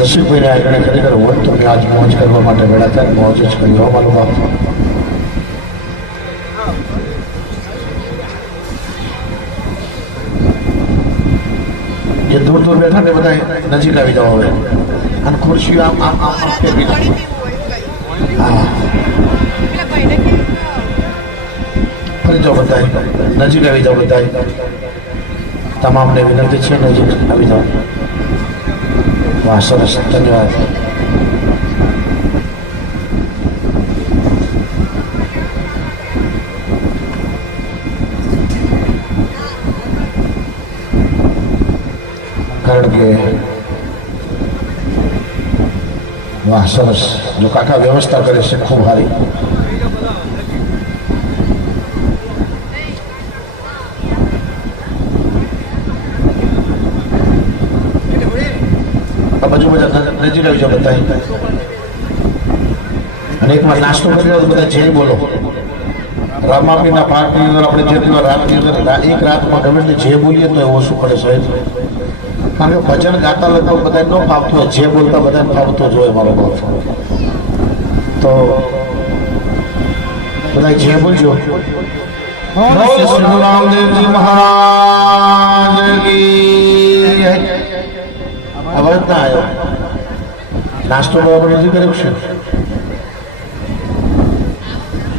રસિકભાઈને આગળ ખરેખર હોય તો કે આજ મોજ કરવા માટે ભેળા થાય મોજ જ કરી હો મારો બાપ. જે દૂર દૂર બેઠા ને બધા નજીક આવી જાવ હવે અને ખુરશીઓ આમ આમ આમ આમ ફેરવી નાખો. હા ફરી જાઓ બધા નજીક આવી જાઓ બધા તમામને વિનંતી છે નજીક આવી જાઓ. વાહ સરસ ધન્યવાદ. કારણ કે વાહ સરસ જો કાકા વ્યવસ્થા કરે છે ખૂબ સારી. બાજુ બધા નજીક આવી જાઓ બધા અને એકવાર નાસ્તો કરી લો બધા જય બોલો. રામાપીના પાઠની અંદર આપણે જેટલી રાતની અંદર એક રાતમાં ગમે તે જે બોલીએ તો એ ઓછું પડે સાહેબ. કારણ કે ભજન ગાતા લગભગ બધા ન ફાવતું હોય, જે બોલતા બધાને ફાવતું જ હોય મારો બાપ. તો બધા જે બોલજો. શ્રી રામદેવજી મહારાજ કી અવાજ ના આવ્યો. નાસ્તો બરાબર નથી કર્યો છે.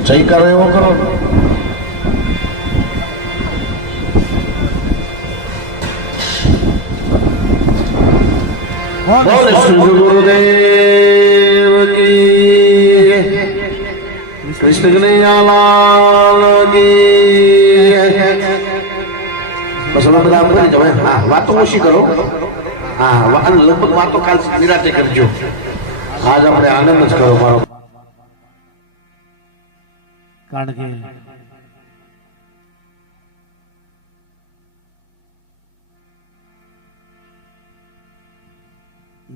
જયકારો એવો કરો. બોલ શ્રી ગુરુદેવ કી કૃષ્ણ કનૈયાલાલ કી. બસ હવે બધા કરી જાવ. હા વાતો ઓછી કરો. હા અને લગભગ વાતો કાલ નિરાતે કરજો. આજ આપણે આનંદ જ કરો મારો. કારણ કે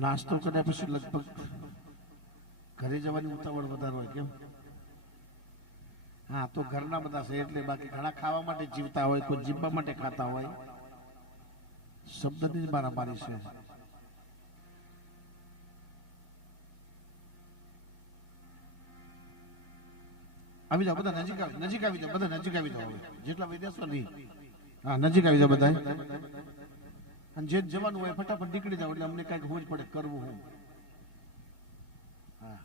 નાસ્તો કર્યા પછી લગભગ ઘરે જવાની ઉતાવળ વધારે હોય. કેમ? હા તો ઘરના બધા છે એટલે બાકી ઘણા ખાવા માટે જીવતા હોય, કોઈ જીવવા માટે ખાતા હોય. શબ્દની જ મારામારી છે. આવી જાઓ બધા નજીક આવી જાઓ બધા નજીક આવી જાઓ. જેટલા વિદેશો નહીં હા નજીક આવી જાઓ બધા. અને જે જવાનું હોય ફટાફટ નીકળી જાવ એટલે અમને કઈક હોજ પડે કરવું હું. હા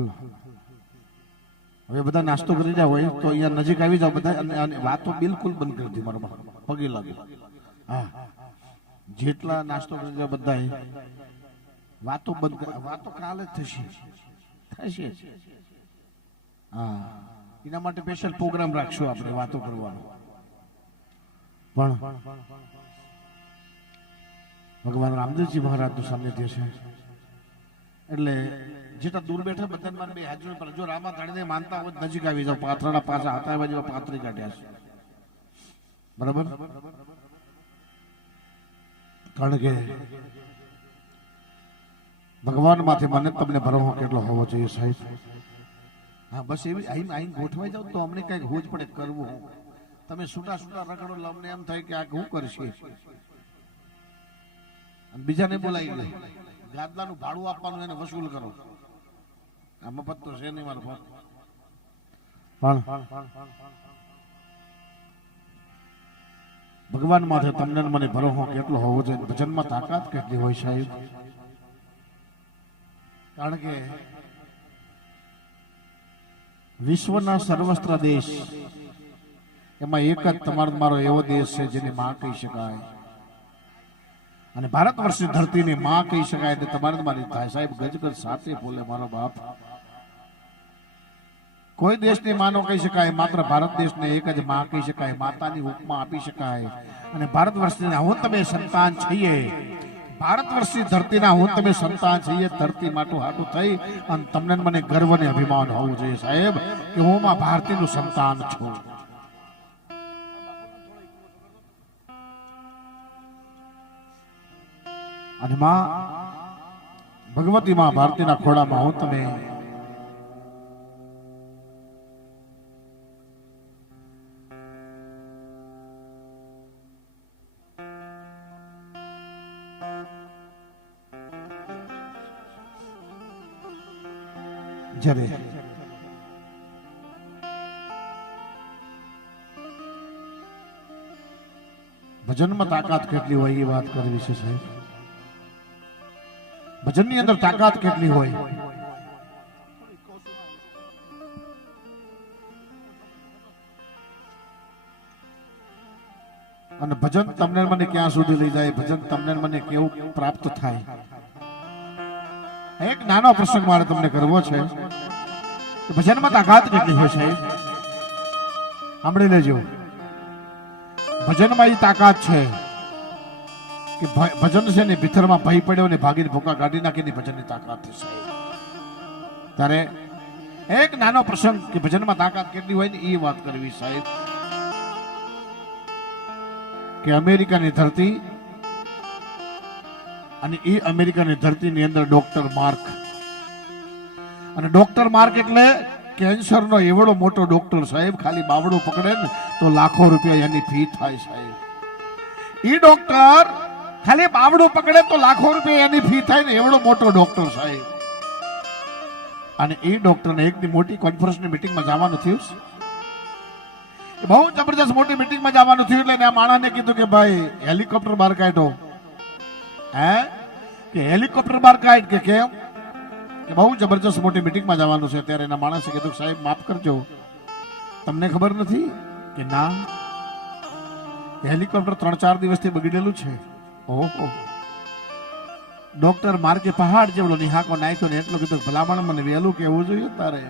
હલો હવે બધા નાસ્તો કરી રહ્યા હોય તો અહીંયા નજીક આવી જાઓ બધા અને વાતો બિલકુલ બંધ કરી દી મારા પગે લાગે હા જેટલા નાસ્તો કરી રહ્યા બધા વાતો બંધ વાતો કાલે જ થશે હા એના માટે સ્પેશિયલ પ્રોગ્રામ રાખશું આપણે વાતો કરવાનો પણ ભગવાન રામદેવજી મહારાજનું સાનિધ્ય છે એટલે જેટલા દૂર બેઠા બધા મારે બે હાજર પર જો રામા ધણીને માનતા હોય નજીક આવી જાવ પાથરાના પાછા હાથા બાજુ પાથરી કાઢ્યા છે બરાબર કારણ કે ભગવાન માંથી મને તમને ભરોસો કેટલો હોવો જોઈએ સાહેબ હા બસ એવી અહીં ગોઠવાઈ જાવ તો અમને કઈક હોજ પડે કરવું તમે છૂટા રગડો અમને એમ થાય કે આ હું કરશે બીજાને બોલાવી લે ગાદલાનું ભાડું આપવાનું એને વસૂલ કરો આ મફત તો છે નહીં મારો પણ ભગવાન માથે તમને મને ભરોસો કેટલો હોવો જોઈએ ભજનમાં તાકાત કેટલી હોય સાહેબ કારણ કે વિશ્વના સર્વસ્ત્ર દેશ એમાં એક જ તમારો મારો એવો દેશ છે જેની માં કહી શકાય અને ભારત વર્ષની ધરતીની માં કહી શકાય એટલે તમારે મારી થાય સાહેબ ગજગજ સાથે બોલે મારો બાપ કોઈ દેશની માનો કહી શકાય માત્ર ભારત દેશને એક જ માં કહી શકાય માતાની ઉપમા આપી શકાય અને ભારત વર્ષની હું તમે સંતાન છીએ ભારત વર્ષની ધરતીના હું તમે સંતાન છીએ ધરતી માટું હાટું થઈ અને તમને મને ગર્વ અને અભિમાન હોવું જોઈએ સાહેબ કે હું માં ભારતીનું સંતાન છું અને માં ભગવતી માં ભારતીના ખોળામાં હું તમે જ્યારે ભજનમાં તાકાત કેટલી હોય એ વાત કરવી છે સાહેબ ભજનની અંદર તાકાત કેટલી હોય અને ભજન તમને મને ક્યાં સુધી લઈ જાય ભજન તમને મને કેવું પ્રાપ્ત થાય એક નાનો પ્રસંગ મારે તમને કરવો છે ભજનમાં તાકાત કેટલી હોય સાહેબ સાંભળી લેજો ભજનમાં એ તાકાત છે કે ભજન છે ને ભીતરમાં ભય પડ્યો ને ભાગીને ભૂકા કાઢી નાખીને ભજનની તાકાત છે સાહેબ ત્યારે એક નાનો પ્રસંગ કે ભજનમાં તાકાત કેટલી હોય ને એ વાત કરવી સાહેબ કે અમેરિકાની ધરતી અને એ અમેરિકાની ધરતીની અંદર ડોક્ટર માર્ક અને ડોક્ટર માર્ક એટલે કેન્સરનો એવડો મોટો ડોક્ટર સાહેબ ખાલી બાવડું પકડે ને તો લાખો રૂપિયા એની ફી થાય સાહેબ એ ડોક્ટર ખાલી બાવડું પકડે તો લાખો રૂપિયા એની ફી થાય ને એવડો મોટો ડોક્ટર સાહેબ અને એ ડોક્ટરને એકની મોટી કોન્ફરન્સની મીટિંગમાં જવાનું થયું બહુ જબરજસ્ત મોટી મીટિંગમાં જવાનું થયું એટલે આ માણસને કીધું કે ભાઈ હેલિકોપ્ટર બહાર કાઢો હે કે હેલિકોપ્ટર બહાર કાઢ કે કેમ કે બહુ જબરજસ્ત મોટી મીટિંગમાં જવાનું છે ત્યારે એના માણસે કીધું સાહેબ માફ કરજો તમને ખબર નથી કે ના હેલિકોપ્ટર 3-4 દિવસથી બગડેલું છે ઓહો ડોક્ટર માર્કે પહાડ જેવડો નિહાકો નાખ્યો ને એટલું કીધું ભલામણ મને વહેલું કહેવું જોઈએ તારે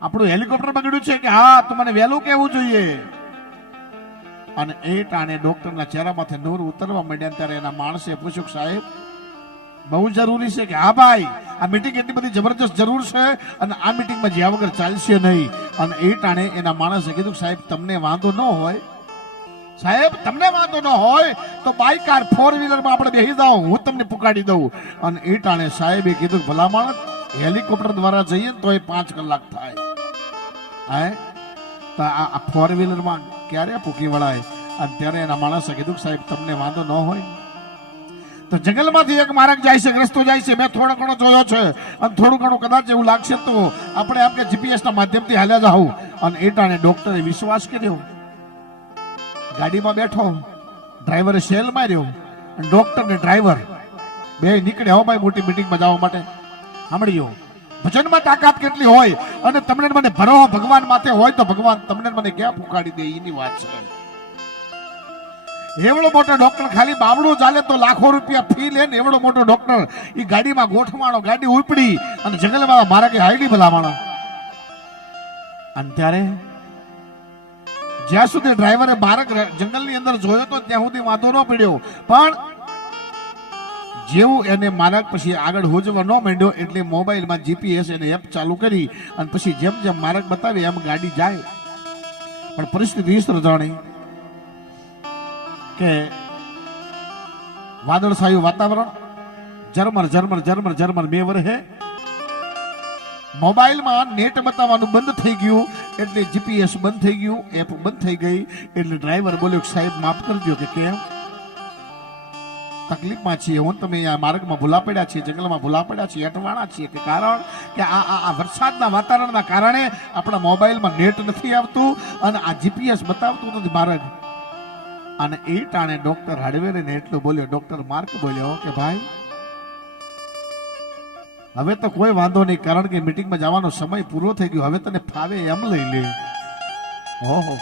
આપણું હેલિકોપ્ટર બગડ્યું છે કે હા તું મને વહેલું કહેવું જોઈએ અને એ ટાણે ડોક્ટરના ચહેરામાંથી નૂર ઉતરવા માંડ્યા ત્યારે એના માણસે પૂછ્યું સાહેબ બહુ જરૂરી છે કે હા ભાઈ આ મીટિંગ એટલી બધી જબરજસ્ત જરૂર છે અને આ મીટિંગમાં જ્યાં વગર ચાલશે નહીં અને એ ટાણે એના માણસે કીધું સાહેબ તમને વાંધો ન હોય સાહેબ તમને વાંધો ન હોય તો બાઇક કાર 4-વ્હીલરમાં આપણે બેસી જાઓ હું તમને પુકાડી દઉં અને એ ટાણે સાહેબે કીધું ભલામણ હેલિકોપ્ટર દ્વારા જઈએ તો એ 5 કલાક થાય હે તો આ 4-વ્હીલરમાં ક્યારે પૂકી વળાય અને ત્યારે એના માણસે કીધું સાહેબ તમને વાંધો ન હોય તો જંગલમાંથી એક માર્ગ જાય છે રસ્તો જાય છે મેં થોડો ઘણો જોયો છે અને થોડું ઘણું કદાચ એવું લાગશે તો આપણે આપણે જીપીએસ ના માધ્યમથી હાલ્યા જાવ અને એ ટાણે ડોક્ટરે વિશ્વાસ કર્યો ગાડીમાં બેઠો ડ્રાઈવરે સેલ માર્યો અને ડોક્ટર ને ડ્રાઈવર બે નીકળ્યા હો ભાઈ મોટી મીટિંગમાં જવા માટે સાંભળ્યો ભજનમાં તાકાત કેટલી હોય અને તમને મને ભરોસો ભગવાન માથે હોય તો ભગવાન તમને મને ક્યાં પુકાડી દે એની વાત છે. એવડો મોટો ડોક્ટર ખાલી બાવડું ચાલે તો લાખો રૂપિયા ફી લે ને એવડો મોટો ડોક્ટર એ ગાડીમાં ગોઠવાણો, ગાડી ઉપડી અને જંગલમાં મારા કે હાઈડી ભલામણ. અને ત્યારે જ્યાં સુધી ડ્રાઈવરે બારક જંગલની અંદર જોયો તો ત્યાં સુધી વાંધો ન પડ્યો, પણ જેવું એને માર્ગ પછી આગળ હોજવા ન માંડ્યો એટલે મોબાઈલમાં જીપીએસ એને એપ ચાલુ કરી અને પછી જેમ જેમ માર્ગ બતાવે એમ ગાડી જાય. પણ પરિસ્થિતિ એ સર્જાણી કે વાદળછાયું વાતાવરણ, ઝરમર ઝરમર ઝરમર ઝરમર 2 વર્ષે મોબાઈલમાં નેટ બતાવવાનું બંધ થઈ ગયું એટલે જીપીએસ બંધ થઈ ગયું, એપ બંધ થઈ ગઈ એટલે ડ્રાઈવર બોલ્યો સાહેબ માફ કરજો કે કેમ તકલીફમાં છીએ, હું તમે આ માર્ગમાં ભૂલા પડ્યા છીએ, જંગલમાં ભૂલા પડ્યા છીએ, અટવાણા છીએ કે કારણ કે આ વરસાદના વાતાવરણના કારણે આપણા મોબાઈલમાં નેટ નથી આવતું અને આ જીપીએસ બતાવતું નથી માર્ગ. અને એ ટાણે ડોક્ટર હાર્ડવેરને એટલું બોલ્યો, ડોક્ટર માર્ક બોલ્યો કે ભાઈ હવે તો કોઈ વાંધો નહીં, કારણ કે મીટિંગમાં જવાનો સમય પૂરો થઈ ગયો, હવે તને ફાવે એમ લઈ લે. ઓહો,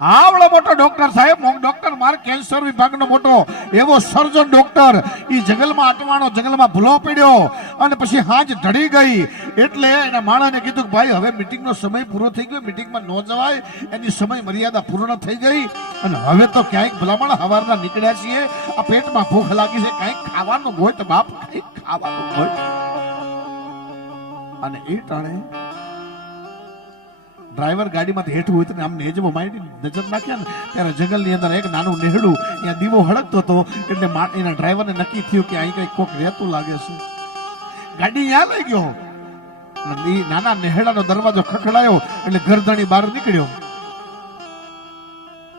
આવડો મોટો ડોક્ટર સાહેબ, ડોક્ટર માર્ક કેન્સર વિભાગનો મોટો એવો સર્જન ડોક્ટર, ઈ જંગલમાં અટવાણો, જંગલમાં ભૂલો પડ્યો અને પછી હાજ ઢળી ગઈ એટલે એના માણસને કીધું કે ભાઈ હવે મીટિંગનો સમય પૂરો થઈ ગયો, મીટિંગમાં ન જવાય, એની સમય મર્યાદા પૂર્ણ થઈ ગઈ અને હવે તો ક્યાંક ભલામણ હવારના નીકળ્યા છીએ, આ પેટમાં ભૂખ લાગી છે, કંઈક ખાવાનું હોય તો બાપ કંઈક ખાવાનું હોય. અને એ ટાણે ડ્રાઈવર ગાડીમાંથી હેઠું ઉતરીને આમ નેજમાં માંડી નજર નાખ્યા ને ત્યારે જંગલની અંદર એક નાનું નેહડું ત્યાં દીવો હળગતો હતો એટલે એના ડ્રાઈવરને નક્કી થયું કે અહીં કઈ કોક રહેતું લાગે છે. ગાડી ત્યાં લઈ ગયો, નાના નેહડાનો દરવાજો ખખડાયો એટલે ગરદણી બહાર નીકળ્યો.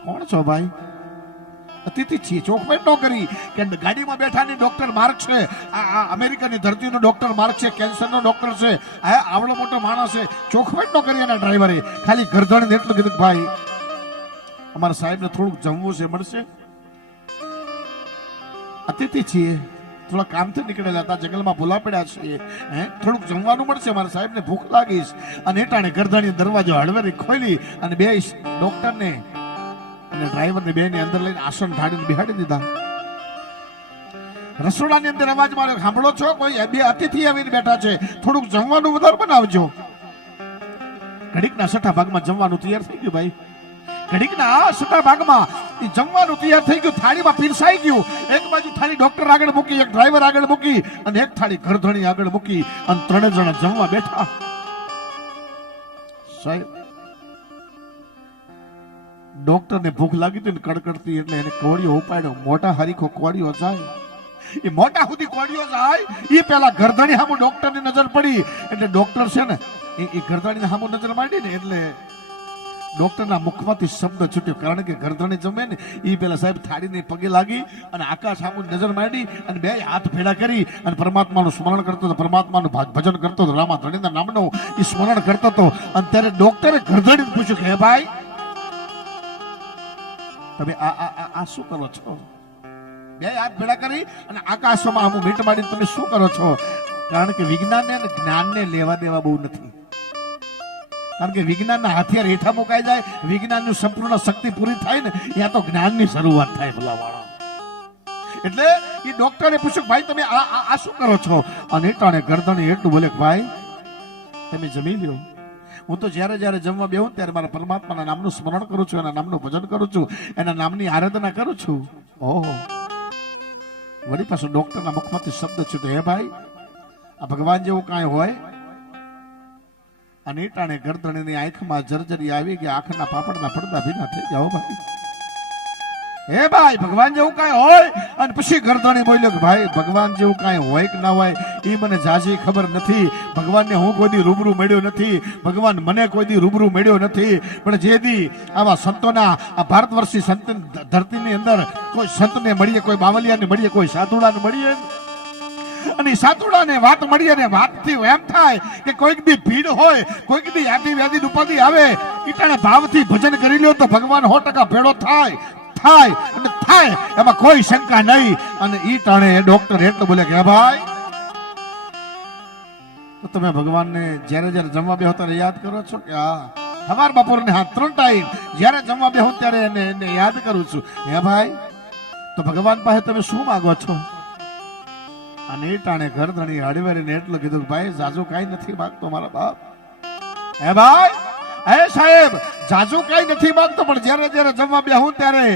કોણ છો ભાઈ? અતિથિ છીએ. ચોખવટ ન કરી કે ગાડીમાં બેઠાની ડોક્ટર માર્ક છે, આ અમેરિકાની ધરતીનો ડોક્ટર માર્ક છે, કેન્સરનો ડોક્ટર છે, આ આવડો મોટો માણસ છે. ચોખવટ ન કરી એના ડ્રાઈવરે ખાલી ગરદણીને એટલું કીધું કે ભાઈ અમારા સાહેબને થોડુંક જમવું છે, મળશે? અતિથિ છીએ, થોડા કામથી નીકળેલા હતા, જંગલમાં ભૂલા પડ્યા છીએ, થોડુંક જમવાનું મળશે, મારા સાહેબને ભૂખ લાગીશ. અને એટાણે ગરદણી દરવાજો હળવેરી ખોલી અને બે ડોક્ટરને અને ડ્રાઈવરને બે ની અંદર લઈને આસન ઢાળીને બેહાડી દીધા. રસોડાની અંદર અવાજ માર્યો, સાંભળો છો? કોઈ બે અતિથિ આવીને બેઠા છે, થોડુંક જમવાનું વધારે બનાવજો. ઘડીકના 6ઠા ભાગમાં જમવાનું તૈયાર થઈ ગયું ભાઈ. ઘડીકના 6ઠા ભાગમાં જમવાનું તૈયાર થઈ ગયું, થાળીમાં પીરસાઈ ગયું. એક બાજુ થાળી ડોક્ટર આગળ મૂકી, એક ડ્રાઈવર આગળ મૂકી અને એક થાળી ગરધણી આગળ મૂકી અને 3 જણા જમવા બેઠા. સાહેબ ડોક્ટરને ભૂખ લાગી હતી ને કડકડતી એટલે એને કોળીઓ ઉપાડ્યો. મોટા હરીખો કોળીઓ જાય, એ મોટા સુધી કોળીઓ જાય એ પેલા ગરદણી સામુ ડોક્ટરની નજર પડી એટલે ડોક્ટર છે ને એ ગરદણી સામુ નજર માંડી ને એટલે ડોક્ટરના મુખમાંથી શબ્દ છૂટ્યો, કારણ કે ગરદણી જમે ને એ પેલા સાહેબ થાળીને પગે લાગી અને આકાશ સામુ નજર માંડી અને બે હાથ ભેડા કરી અને પરમાત્માનું સ્મરણ કરતો હતો, પરમાત્માનું ભજન કરતો હતો, રામા ધણીના નામનું એ સ્મરણ કરતો હતો. અને ત્યારે ડોક્ટરે ગરદણીને પૂછ્યું કે હે ભાઈ તમે આ શું કરો છો? બે હાથ ભેડા કરી અને આકાશમાં આમ મીટ માંડીને તમે શું કરો છો? કારણ કે વિજ્ઞાનને અને જ્ઞાનને લેવા દેવા બહુ નથી, કારણ કે વિજ્ઞાનના હથિયાર હેઠા મુકાઈ જાય, વિજ્ઞાનની સંપૂર્ણ શક્તિ પૂરી થાય ને ત્યાં તો જ્ઞાનની શરૂઆત થાય ભલાવાળા. એટલે એ ડોક્ટરે પૂછ્યું ભાઈ તમે આ શું કરો છો? અને એટાણે ગરદણી એટલું બોલે ભાઈ તમે જમી લ્યો, હું તો જ્યારે જ્યારે જમવા બેહું ત્યારે મારા પરમાત્માના નામનું સ્મરણ કરું છું, એના નામનું ભજન કરું છું, એના નામની આરાધના કરું છું. ઓહો, વળી પાછું ડોક્ટરના મુખમાંથી શબ્દ છૂટ્યો, હે ભાઈ આ ભગવાન જેવું કાંઈ હોય? અને ટાણે ગરદણીની આંખમાં જર્જરી આવી કે આંખના પાપડના પડદા ભીના થઈ ગયા. ભાઈ હે ભાઈ ભગવાન જેવું કાંઈ હોય? અને પછી ગરદણી બોલ્યો કે ભાઈ ભગવાન જેવું કાંઈ હોય કે ના હોય એ મને જાજી ખબર નથી. ભગવાનને હું કોઈ દી રૂબરૂ મળ્યો નથી, ભગવાન મને કોઈ દી રૂબરૂ મળ્યો નથી, પણ જે દી આવા સંતોના આ ભારત વર્ષી સંત ધરતીની અંદર કોઈ સંતને મળીએ, કોઈ બાવલિયાને મળીએ, કોઈ સાધુડાને મળીએ અને સાતુડાને વાત મળી અને વાતથી એમ થાય કે કોઈક દી ભીડ હોય, કોઈક દી યાદી વ્યાદી ઉપાધિ આવે, ઈટાણે ભાવથી ભજન કરી લ્યો તો ભગવાન 100% ભેળો થાય અને થાય, એમાં કોઈ શંકા નહીં. અને ઈ ટાણે ડોક્ટર એટલું બોલે કે ભાઈ તો તમે ભગવાનને જ્યારે જ્યારે જમવા બેહો ત્યારે યાદ કરો છો કે હા સવાર બપોર ને હા 3 ટાઈમ જ્યારે જમવા બેહો ત્યારે એને યાદ કરું છું. હે ભાઈ, તો ભગવાન પાસે તમે શું માંગો છો? અને એ ટાણે ઘરધણી હળવેરીને એટલું કીધું કે ભાઈ જાજુ કાંઈ નથી માંગતો મારા બાપ. હે ભાઈ, હે સાહેબ, જાજુ કાંઈ નથી માંગતો, પણ જ્યારે જ્યારે જમવા બેહું ત્યારે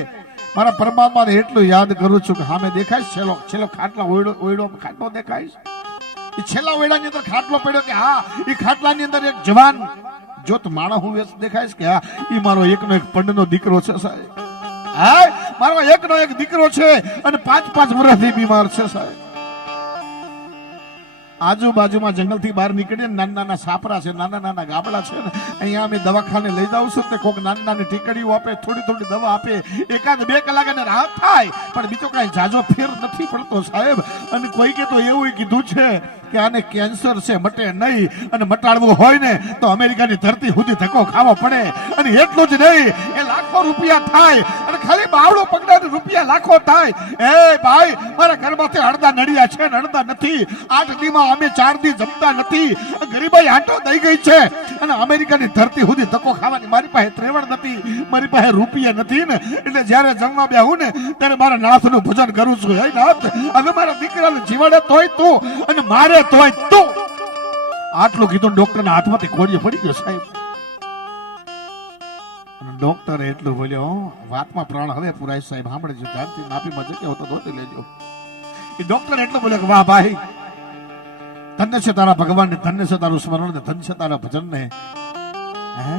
મારા પરમાત્માને એટલું યાદ કરું છું કે સામે દેખાય છેલ્લો ખાટલા ઓયડો ખાટલો દેખાય. એ છેલ્લા ઓયડાની અંદર ખાટલો પડ્યો કે હા એ ખાટલાની અંદર એક જવાન જોત માણસ હું દેખાય કે હા એ મારો એકનો એક પંડનો દીકરો છે સાહેબ. હા, મારો એકનો એક દીકરો છે અને 5-5 વર્ષથી બીમાર છે સાહેબ. આજુબાજુમાં જંગલથી બહાર નીકળીને નાના સાપરા છે, નાના ગાબડા છે ને અહીંયા અમે દવાખાને લઈ જાઉં છું તે કોઈક નાની ટીકડીઓ આપે, થોડી દવા આપે, 1-2 કલાક એને રાહત થાય, પણ બીજો કઈ જાજો ફેર નથી પડતો સાહેબ. અને કોઈ કે તો એવું કીધું છે કે આને કેન્સર છે, મટે નહીં, અને મટાડવું હોય ને તો અમેરિકાની ધરતી સુધી ધક્કો ખાવો પડે. અને એટલું જ નહીં, એ લાખો રૂપિયા થાય, અને ખાલી બાવડો પકડાને રૂપિયા લાખો થાય. એ ભાઈ, મારા ઘરમાંથી અડધા નડિયા છે ને અડધા નથી. 8 દીમાં અમે 4 દી જમતા નથી. ગરીબાઈ આંટો દઈ ગઈ છે, અને અમેરિકાની ધરતી સુધી ધક્કો ખાવાની મારી પાસે ત્રેવડ નથી, મારી પાસે રૂપિયા નથી ને એટલે જ્યારે જમવા બેહું ને ત્યારે મારા નાથનું ભજન કરું છું. હે નાથ, હવે મારા દીકરાને જીવાડે તોય તું અને મારે તોય તું. આટલું કીધું ડોક્ટરના હાથમાંથી કોડીએ પડી ગયો સાહેબ. ડોક્ટર એટલું બોલ્યો, વાતમાં પ્રાણ હવે પુરાય સાહેબ, સાંભળજો, ધ્યાનથી માફીમાં જગ્યા તો ધોતી લેજો. એ ડોક્ટર એટલું બોલ્યો કે વાહ ભાઈ, ધન્ય છે તારા ભગવાન ને, ધન્ય છે તારું સ્મરણ ને, ધન્ય છે તારા ભજન ને. હે,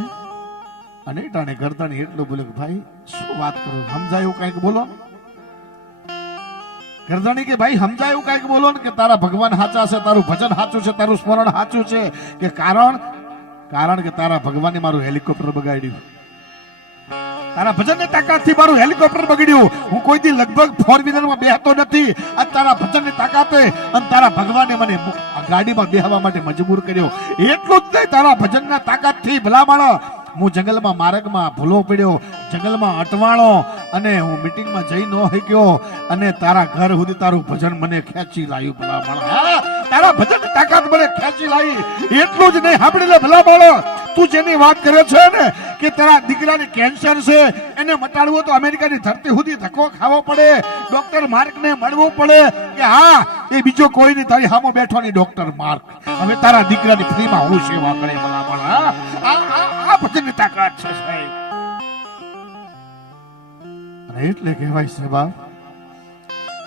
અને ટાણે ગરદાની એટલું બોલ્યો કે ભાઈ શું વાત કરું, સમજાયું કઈક બોલો. ગરદાની કે ભાઈ સમજાયું કઈક બોલો ને, કે તારા ભગવાન સાચા છે, તારું ભજન સાચું છે, તારું સ્મરણ સાચું છે, કે કારણ કે તારા ભગવાને મારું હેલિકોપ્ટર બગાડ્યું, તારા ભજનની તાકાતથી મારું હેલિકોપ્ટર બગડ્યું. હું કોઈ દી લગભગ 4-વ્હીલરમાં બેહતો નથી, આ તારા ભજનની તાકાતે અને તારા ભગવાને મને આ ગાડીમાં બેહવા માટે મજબૂર કર્યો. એટલું જ નહીં, તારા ભજનના તાકાતથી ભલામણ હું જંગલમાં માર્ગમાં ભૂલો પડ્યો, જંગલમાં અટવાણો, અને હું મીટિંગમાં જઈ ન શક્યો, અને તારા ઘર સુધી તારું ભજન મને ખેંચી લાવ્યું ભલામણ. તારા ભજનની તાકાત મને ખેંચી લાવી. એટલું જ નહીં, સાંભળી લે ભલામણ, તું જેની વાત કરે છે ને કે તારા દીકરાને કેન્સર છે, એને મટાડવું તો અમેરિકાની ધરતી સુધી ધક્કો ખાવો પડે, ડોક્ટર માર્કને મળવું પડે, કે હા એ બીજો કોઈ નહીં, તારી સામે બેઠો નહીં ડોક્ટર માર્ક. હવે તારા દીકરાની ફ્રીમાં હું સેવા કરે ભલામણ. આ ભજનની તાકાત છે સાહેબ. અને એટલે કહેવાય છે બા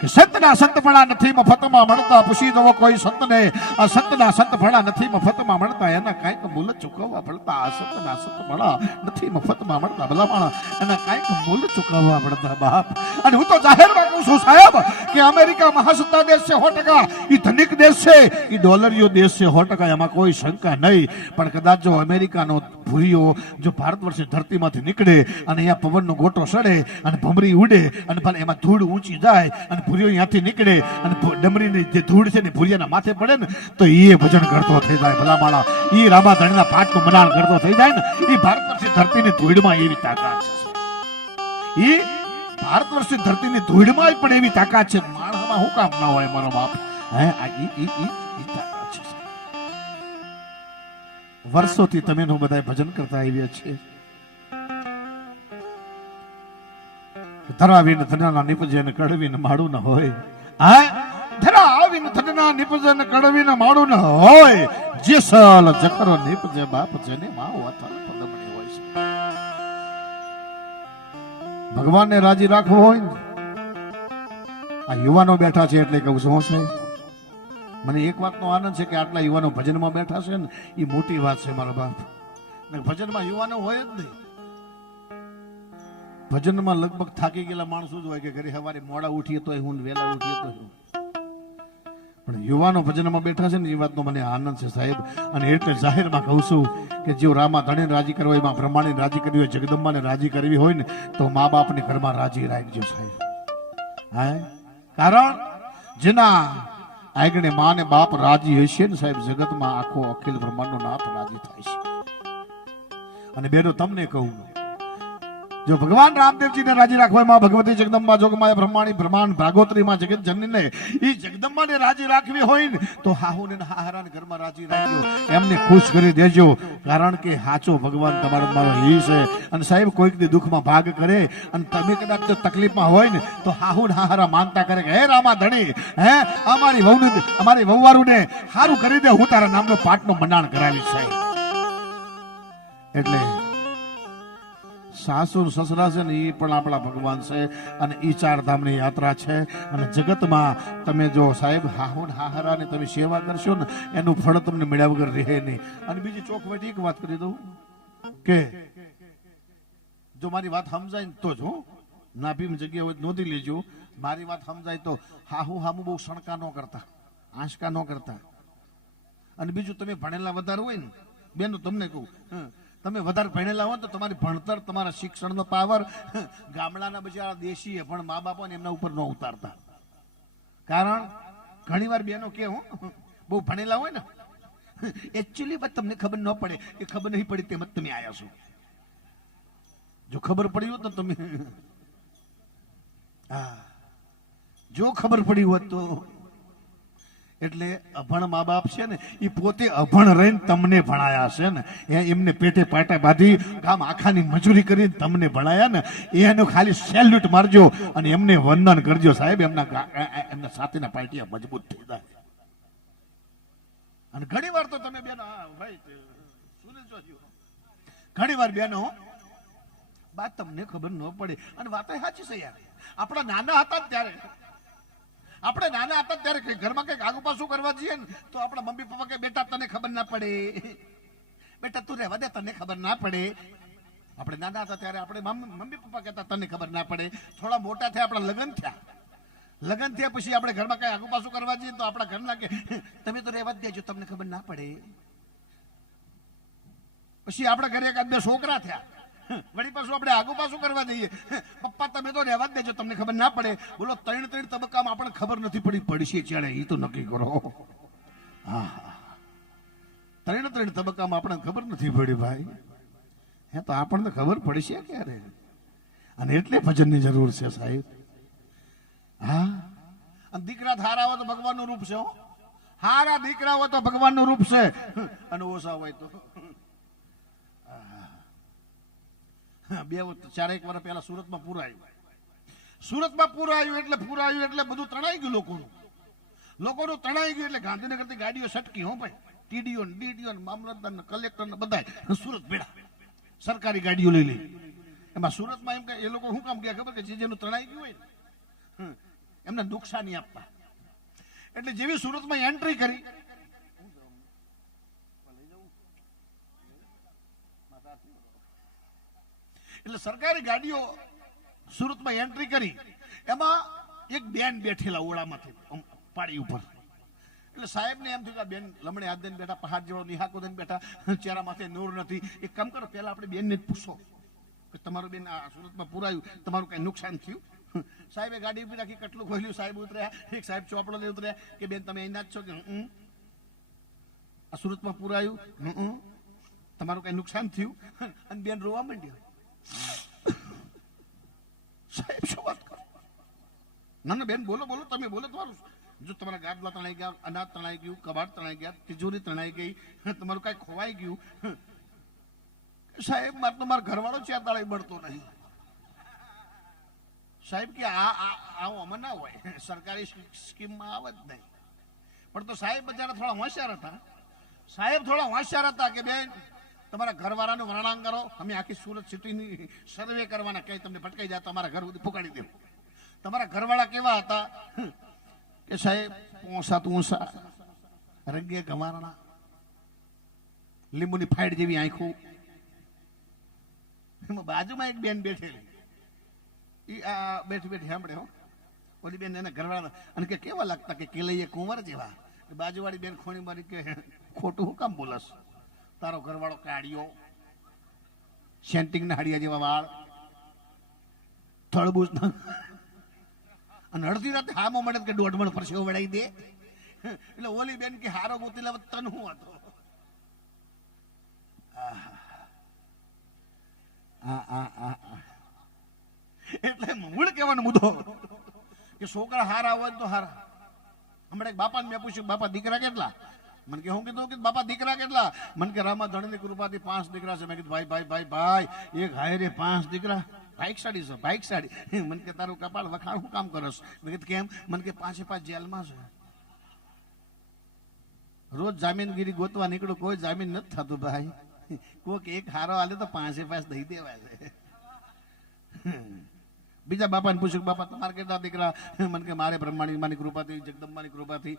કે સંતના સંતપણા નથી મફતમાં મળતા. પૂછી દો કોઈ સંતને, આ સંતના સંતપણા નથી મફતમાં મળતા, એના કાંઈક મૂલ ચૂકવવા પડતા. આ સંતના સંતપણા નથી મફતમાં મળતા ભલામણ, એના કાંઈક મૂલ ચૂકવવા પડતા બાપ. અને હું તો જાહેરમાં કહું છું સાહેબ કે અમેરિકા મહાસત્તા દેશ છે 100%, એ ધનિક દેશ છે, એ ડોલરીયો દેશ છે 100%, એમાં કોઈ શંકા નહીં. પણ કદાચ જો અમેરિકાનો ભૂરીઓ જો ભારત વર્ષની ધરતીમાંથી નીકળે અને અહીંયા પવનનો ગોટો સડે અને ભમરી ઉડે અને ભલે એમાં ધૂળ ઊંચી જાય અને ભૂરીઓ અહીંયાથી નીકળે અને ડમરીની જે ધૂળ છે ને ભૂરિયાના માથે પડે ને તો એ ભજન કરતો થઈ જાય ભલામાણા. એ રામાધણીના પાઠનું મનાણ કરતો થઈ જાય ને. એ ભારત વર્ષની ધરતીની ધૂળમાં એવી તાકાત છે. એ ભારત વર્ષની ધરતીની ધૂળમાં પણ એવી તાકાત છે. માણસમાં હું કામ ના હોય મારો બાપ. હે, તાકાત છે. વર્ષોથી તમે બધા ભજન કરતા આવ્યા છે. ધરાવીને ધનાના નિપજે ને કડવીને માડું ન હોય. હા, ધરાવીને ધનના નિપજે ને કડવીને માડું ન હોય. જે સલ જખરો નિપજે બાપ જેને માં વાતલ પદમણી હોય છે. ભગવાનને રાજી રાખવો હોય ને, આ યુવાનો બેઠા છે એટલે કહું છું સાહેબ, મને એક વાતનો આનંદ છે કે આટલા યુવાનો ભજનમાં બેઠા છે ને, એ મોટી વાત છે મારા બાપ. ભજનમાં યુવાનો હોય જ નહીં. ભજનમાં લગભગ થાકી ગયેલા માણસો જ હોય કે ઘરે સવારે મોડા ઉઠીએ તો હું વહેલા ઉઠીએ તો હું. પણ યુવાનો ભજનમાં બેઠા છે ને એ વાતનો મને આનંદ છે સાહેબ. અને એટલે જાહેરમાં કહું છું કે જો રામા ધણીને રાજી કરવો હોય, એમાં બ્રહ્માને રાજી કરવી હોય, જગદંબાને રાજી કરવી હોય ને તો મા બાપને ઘરમાં રાજી રાખજો સાહેબ. હા, કારણ જેના આગળ મા ને બાપ રાજી હશે ને સાહેબ, જગતમાં આખો અખિલ બ્રહ્માંડનો નાથ રાજી થાય છે. અને બેનો તમને કહું જો ભગવાન રામદેવજીને રાજી રાખવા માં ભગવતી જગદંબા જોગમાયા બ્રહ્માણી બ્રહ્માંડ ભાગોત્રી માં જગત જનનીને ઈ જગદંબાને રાજી રાખવી હોય ને તો હાહુને હાહરાને ઘરમાં રાજી રાખજો, એમને ખુશ કરી દેજો, કારણ કે સાચો ભગવાન તમારો મારો ઈ છે. અને સાહેબ કોઈક દી દુઃખમાં ભાગ કરે અને તમે કદાચ જો તકલીફમાં હોય ને તો હાહુ હાહરા માનતા કરે કે હે રામા ધણી, હે અમારી વહુવારુને સારું કરી દે, હું તારા નામનો પાટનો મંડાણ કરાવીશ સાહેબ. એટલે સાસુ સસરા છે ને એ પણ આપણા ભગવાન છે અને ઈ ચાર ધામની યાત્રા છે. અને જગતમાં તમે જો સાહેબ હાહુ હાહરાની તમે સેવા કરશો ને એનું ફળ તમને મળ્યા વગર રહે નહીં. અને બીજી ચોખવટી એક વાત કરી દઉં કે જો મારી વાત સમજાય તો જ હું નાભી જગ્યા હોય નોંધી લેજો, મારી વાત સમજાય તો હાહુ હામુ બહુ શણકા ન કરતા, આંચકા ન કરતા. અને બીજું તમે ભણેલા વધારે હોય ને બેન, તમને કહું, તમે વધારે ભણેલા હોય તો તમારી ભણતર, તમારા શિક્ષણનો પાવર ગામડાના બિચારા દેશી પણ મા બાપા એમના ઉપર ન ઉતારતા. કારણ ઘણી વાર બેનો કે હું બહુ ભણેલા હોય ને એકચ્યુઅલી વાત તમને ખબર ન પડે, એ ખબર નહીં પડી તેમ જ તમે આવ્યા છો. જો ખબર પડી હોત તો તમે જો ખબર પડી હોત તો. એટલે અભણ મા બાપ છે ને એ પોતે અભણ રહીને તમને ભણાયા છે ને, એમને પેટે પાટા બાંધી ગામ આખાની મજૂરી કરીને તમને ભણાયા ને, એનો ખાલી સેલ્યુટ મારજો અને એમને વંદન કરજો સાહેબ. એમના સાથેના પાટિયા મજબૂત થઈ જાય. અને ઘણી વાર તો તમે બેનો ભાઈ ઘણી વાર બેનો વાત તમને ખબર ન પડે. અને વાત સાચી છે યાર, આપણા નાના હતા ત્યારે ઘરમાં કઈક આગુ પાછું કરવા જઈએ ને તો આપણા મમ્મી પપ્પા કે બેટા તને ખબર ના પડે, બેટા તું રહેવા દે, તને ખબર ના પડે. આપણે નાના હતા ત્યારે આપણે મમ્મી પપ્પા કહેતા તને ખબર ના પડે. થોડા મોટા થયા, આપણા લગ્ન થયા પછી આપણે ઘરમાં કઈ આગુ પાછું કરવા જઈએ તો આપણા ઘરના કે તમે તો રહેવા જ દેજો, તમને ખબર ના પડે. પછી આપણા ઘરે એકાદ બે છોકરા થયા, વળી પાછું આપણે આગુ પાછું કરવા જઈએ, પપ્પા તમે તો રહેવા જ દેજો, તમને ખબર ના પડે. બોલો 3 તબક્કામાં આપણને ખબર નથી પડી, પડશે ચાલે એ તો નક્કી કરો. હા 3 તબક્કામાં આપણને ખબર નથી પડી ભાઈ, હે તો આપણને ખબર પડશે ક્યારે. અને એટલે ભજનની જરૂર છે સાહેબ. હા અને દીકરા હારા હોય તો ભગવાનનું રૂપ છે, હારા દીકરા હોય તો ભગવાનનું રૂપ છે, અને ઓછા હોય તો 4-1 વર્ષ પહેલા સુરતમાં પૂર આવ્યું એટલે બધું તણાઈ ગયું. લોકોનું તણાઈ ગયું એટલે ગાંધીનગરથી ગાડીઓ સટકી હો ભાઈ, ટીડીઓ મામલતદાર કલેક્ટર ને બધા સુરત ભેડા સરકારી ગાડીઓ લઈ. એમાં સુરતમાં એમ કે એ લોકો શું કામ ગયા ખબર, કે જેનું તણાઈ ગયું હોય ને એમને નુકસાની આપતા. એટલે જેવી સુરતમાં એન્ટ્રી કરી એટલે સરકારી ગાડીઓ સુરતમાં એન્ટ્રી કરી, એમાં એક બેન બેઠેલા ઓળામાંથી પાડી ઉપર. એટલે સાહેબ ને એમ થયું કે બેન લમણે હાથ દઈને બેઠા, પહાડ જેવો નિહાકો દઈને બેઠા, ચહેરા માથે નૂર નથી. એક કામ કરો, પેલા આપણે બેન ને પૂછો કે તમારું બેન આ સુરતમાં પુરાયું, તમારું કઈ નુકસાન થયું? સાહેબે ગાડી ઉભી રાખી, કેટલું ખોલ્યું, સાહેબ ઉતર્યા. એક સાહેબ ચોપડો લઈ ઉતર્યા કે બેન તમે અહીંના જ છો કે આ સુરતમાં પુરાયું, તમારું કઈ નુકસાન થયું? અને બેન રોવા માંડ્યા. સાહેબ શું વાત કરો? ના બેન બોલો તમે બોલો. તમારું જો તમારા ગાદલા તણાઈ ગયા, અનાજ તણાઈ ગયું, કબાટ તણાઈ ગયા, તિજોરી તણાઈ ગઈ, તમારું કઈ ખોવાઈ ગયું. સાહેબ મારો ઘરવાળો ચાર દાડે મળતો નહીં. સાહેબ કે આવું અમે ના હોય, સરકારી સ્કીમમાં આવે જ નહીં. પણ તો સાહેબ બજારા થોડા હોશિયાર હતા કે બેન તમારા ઘરવાળાનું વર્ણન કરો, અમે આખી સુરત સિટીની સર્વે કરવાના, કઈ તમને ભટકાઈ જાય તો અમારા ઘર સુધી પુકાડી દેવું. તમારા ઘરવાળા કેવા હતા કે સાહેબ પોસા રંગે ગવારણા, લીંબુની ફાઈડ જેવી આંખો. બાજુમાં એક બેન બેઠેલી, બેઠી સાંભળે હો, ઓલી બેન એના ઘરવાળા અને કે કેવા લાગતા કે કેલૈયે કુંવર જેવા. બાજુવાળી બેન ખોણી મારી કે ખોટું હું કામ બોલસ, તારો ઘરવાળો કાઢ્યો, સેન્ટિંગ ના હાડિયા જેવા વાળ, થળબૂચ ના, અને અડધી રાતે હામો મળે કે 1.5 મણ પરસેવો વળાઈ દે. એટલે ઓલી બેન કે હારો ગોતી લાવ તન હું હતો. મુદ્દો કે છોકરા હારા હોય તો હારા. હમણાં એક બાપાને મેં પૂછ્યું, બાપા દીકરા કેટલા? મને કે હું કીધું કે બાપા દીકરા કેટલા? મને કે રામા ધણીની કૃપાથી 5 દીકરા છે. મેં કીધું ભાઈ ભાઈ ભાઈ ભાઈ, એક હાય રે 5 દીકરા, ભાઈકશાળી છે ભાઈકશાળી. મને કે તારું કપાળ વખાણ હું કામ કરસ? મેં કીધું કેમ? મને કે 5 જેલમાં છે. રોજ જામીનગીરી ગોતવા નીકળું, કોઈ જામીન નથી થતું ભાઈ. કોઈક એક હારો હાલે તો 5 દઈ દેવાય છે. બીજા બાપાને પૂછ્યું, બાપા તમારે કેટલા દીકરા? મને કે મારે બ્રહ્માની કૃપાથી, જગદંબાની કૃપાથી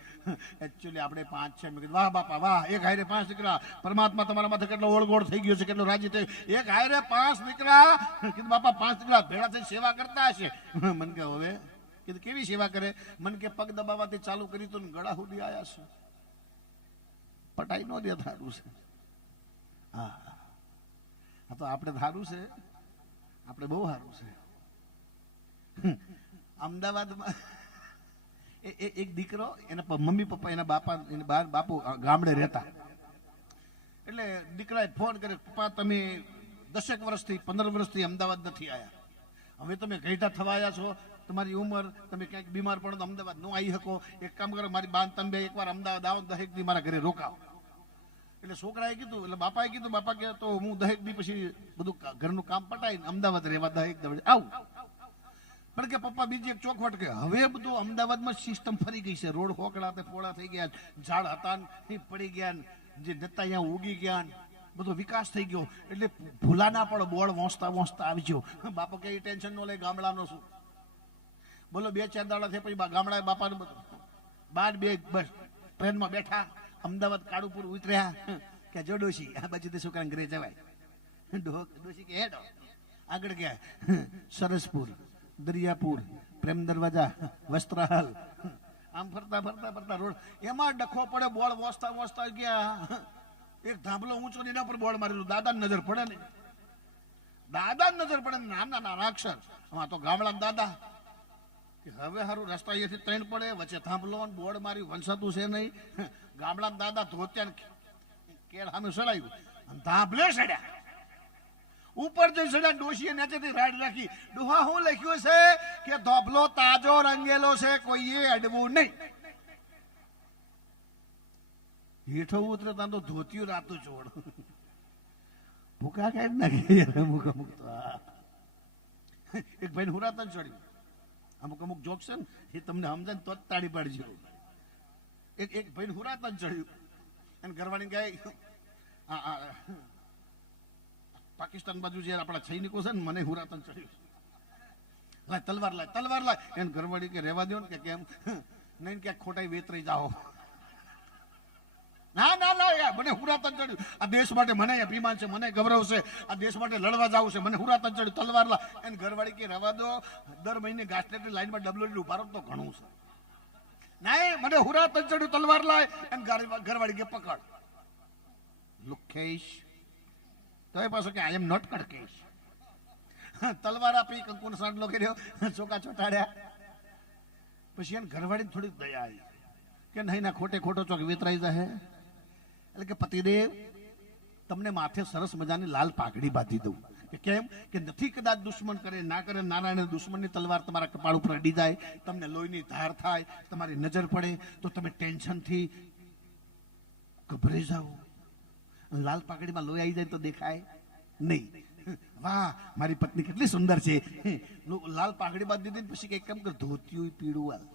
એકચ્યુઅલી આપણે 5 છે. મેં કીધું વાહ બાપા વાહ, એક હાયરે 5 દીકરા. પરમાત્મા તમારા માથે કેટલો ઓળગોળ થઈ ગયો છે, કેટલો રાજી થયો. એક હાયરે 5 દીકરા. કીધું બાપા 5 દીકરા ભેળા થઈ સેવા કરતા હશે. મને કે હવે કીધું કેવી સેવા કરે? મને કે પગ દબાવવાથી ચાલુ કરી તો ગળા સુધી આયા છે. પટાઈ નો દે ધારું છે. હા તો આપણે ધારું છે, આપણે બહુ સારું છે. અમદાવાદમાં એક દીકરો, એના મમ્મી પપ્પા, એના બાપુ ગામડે રહેતા. એટલે દીકરાએ ફોન કર્યો, પપ્પા તમે 10 વર્ષથી 15 વર્ષથી અમદાવાદ નથી આવ્યા. હવે તમે ઘેટા થવાયા છો, તમારી ઉંમર, તમે ક્યાંક બીમાર પડો તો અમદાવાદ ન આવી શકો. એક કામ કરો, મારી બાન તમે એકવાર અમદાવાદ આવો, 10 દી મારા ઘરે રોકાવો. એટલે છોકરાએ કીધું, એટલે બાપાએ કીધું, બાપા કે તો હું 10 દી પછી બધું ઘરનું કામ પટાઈને અમદાવાદ રહેવા 10 દી આવું. પણ કે પપ્પા બીજી એક ચોખવટ કે હવે બધું અમદાવાદમાં સિસ્ટમ ફરી ગઈ છે. રોડ હોકળા તે પોળા થઈ ગયા, ઝાડ હતા પડી ગયા, જે જતા અહીંયા ઉગી ગયા, બધો વિકાસ થઈ ગયો. એટલે ભૂલા ના પડો, બોર્ડ વોંચતા આવી ગયો. બાપા કે ટેન્શન ન લે, ગામડાનો શું. બોલો 2-4 દાડા થયા પછી ગામડા બાપાને બાર બે બસ ટ્રેનમાં બેઠા, અમદાવાદ કાળુપુર ઉતર્યા કે જો ડોશી આ બાજુથી છોકરાને ઘરે જવાય. ડોશી કે હેડો. આગળ ગયા સરસપુર, દરિયાપુર, પ્રેમ દરવાજા, વસ્ત્રાલ, આમ ફરતા ફરતા ફરતા રોડ એમાં ડખો પડે. બોળ વોસતા ગયા. એક ધાબલો ઊંચો એના પર બોળ મારેલું. દાદાને નજર પડે ને, દાદાને નજર પડે ને, નાના અક્ષર. આમાં તો ગામડા દાદા કે હવે સારું રસ્તા અહીંયાથી 3 પડે, વચ્ચે થાંભલો બોર્ડ માર્યું, વંશાતું છે નહીં. ગામડા દાદા ધોત્યા કેળ સામે સડાયું, ધાંભલે સડ્યા. ઉપર જઈ સડ્યા, ડોશીએ નીચેથી રાડ રાખી. ડોહા શું લખ્યું છે કે ધોબલો તાજો રંગેલો છે, કોઈએ અડવું નહીં. હેઠો ઉતરે ત્યાં તો ધોતિયું રાતું જોડ ભૂકા કાઢી નાખી. અમુક તો એક ભાઈ હુરાતન ચડ્યું. અમુક જોક છે ને એ તમને સમજાય તો જ તાળી પાડજો. એક ભાઈ હુરાતન ચડ્યું અને ઘરવાળી ગાય પાકિસ્તાન બાજુ જે આપણા સૈનિકો છે ને, મને હુરાતન ચડ્યું. લાય તલવાર લાય. એને ઘરવાળી કે રહેવા દો ને કે કેમ? નહીં ક્યાંક ખોટાઈ વેતરી જાઓ. ના યાર, મને હુરાતન ચડ્યું. આ દેશ માટે મને અભિમાન છે, મને ગૌરવ છે, આ દેશ માટે લડવા જાવું છે, મને હુરાતન ચડ્યું. તલવાર લા. એને ઘરવાળી કે રહેવા દો, દર મહિને ઘાસલેટની લાઈનમાં ડબલ ઉભા રહો તો ઘણું છે. નહીં, મને હુરાતન ચડ્યું, તલવાર લાય. એને ઘરવાળી કે પકડ. લુખેશ તો એ પાછો કે આઈ એમ નોટ કડકેશ. તલવાર આપી, કંકુનો સાંડલો કર્યો, ચોકા ચોટાડ્યા. પછી એને ઘરવાળીને થોડીક દયા આવી કે નહીં ના ખોટો ચોક વેતરાઈ જાય. એટલે કે પતિદેવ તમને માથે સરસ મજાની લાલ પાઘડી બાંધી દઉં. કે કેમ? કે નથી કદાચ દુશ્મન કરે ના કરે, નારાયણ દુશ્મનની તલવાર તમારા કપાળ ઉપર અડી જાય, તમને લોહીની ધાર થાય, તમારી નજર પડે તો તમે ટેન્શનથી ગભરાઈ જાઓ. લાલ પાઘડીમાં લોહી આવી જાય તો દેખાય નહીં. વાહ મારી પત્ની કેટલી સુંદર છે. લાલ પાઘડી બાંધી દીધી પછી કઈક કેમ કર ધોતિયું પીળું હાલ.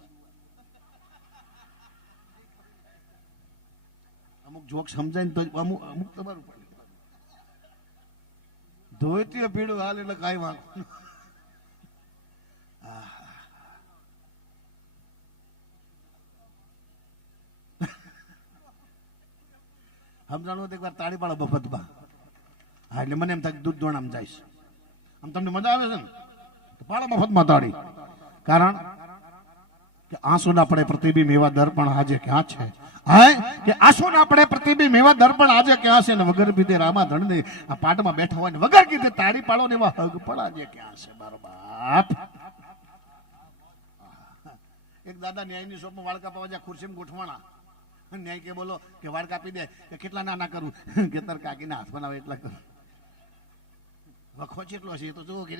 અમુક જોક સમજાય ને તો અમુક તમારું પડે. ધોતિયું પીળું હાલ એટલે કઈ વાંક. સમજાણું એક વાર તાળી પાડો બફતમાં. હા એટલે મને એમ થાય દૂધ દોણામ જઈશ. આમ તમને મજા આવે છે ને તો પાડો મફતમાં તાળી. કારણ કે આંસુ ના પડે પ્રતિબિંબ એવા દર્પણ આજે ક્યાં છે? કે આંસુ ના પડે પ્રતિબિંબ એવા દર્પણ આજે ક્યાં છે? ને વગર પીધે રામા ધણને આ પાટમાં બેઠા હોય ને વગર કીધે તાળી પાડો ને એવા હગ પણ આજે ક્યાં છે? મારો બાપ. એક દાદા ન્યાયની શોપમાં વાળ કાપવા જ્યાં ખુરશીમાં ગોઠવાણા. ન્યાય કે બોલો કે વાળ કાપી દે કે કેટલા નાના કરું? કે તાર કાકીના હાથ બનાવે એટલા કરું. વખો કેટલો છે એ તો જુઓ કે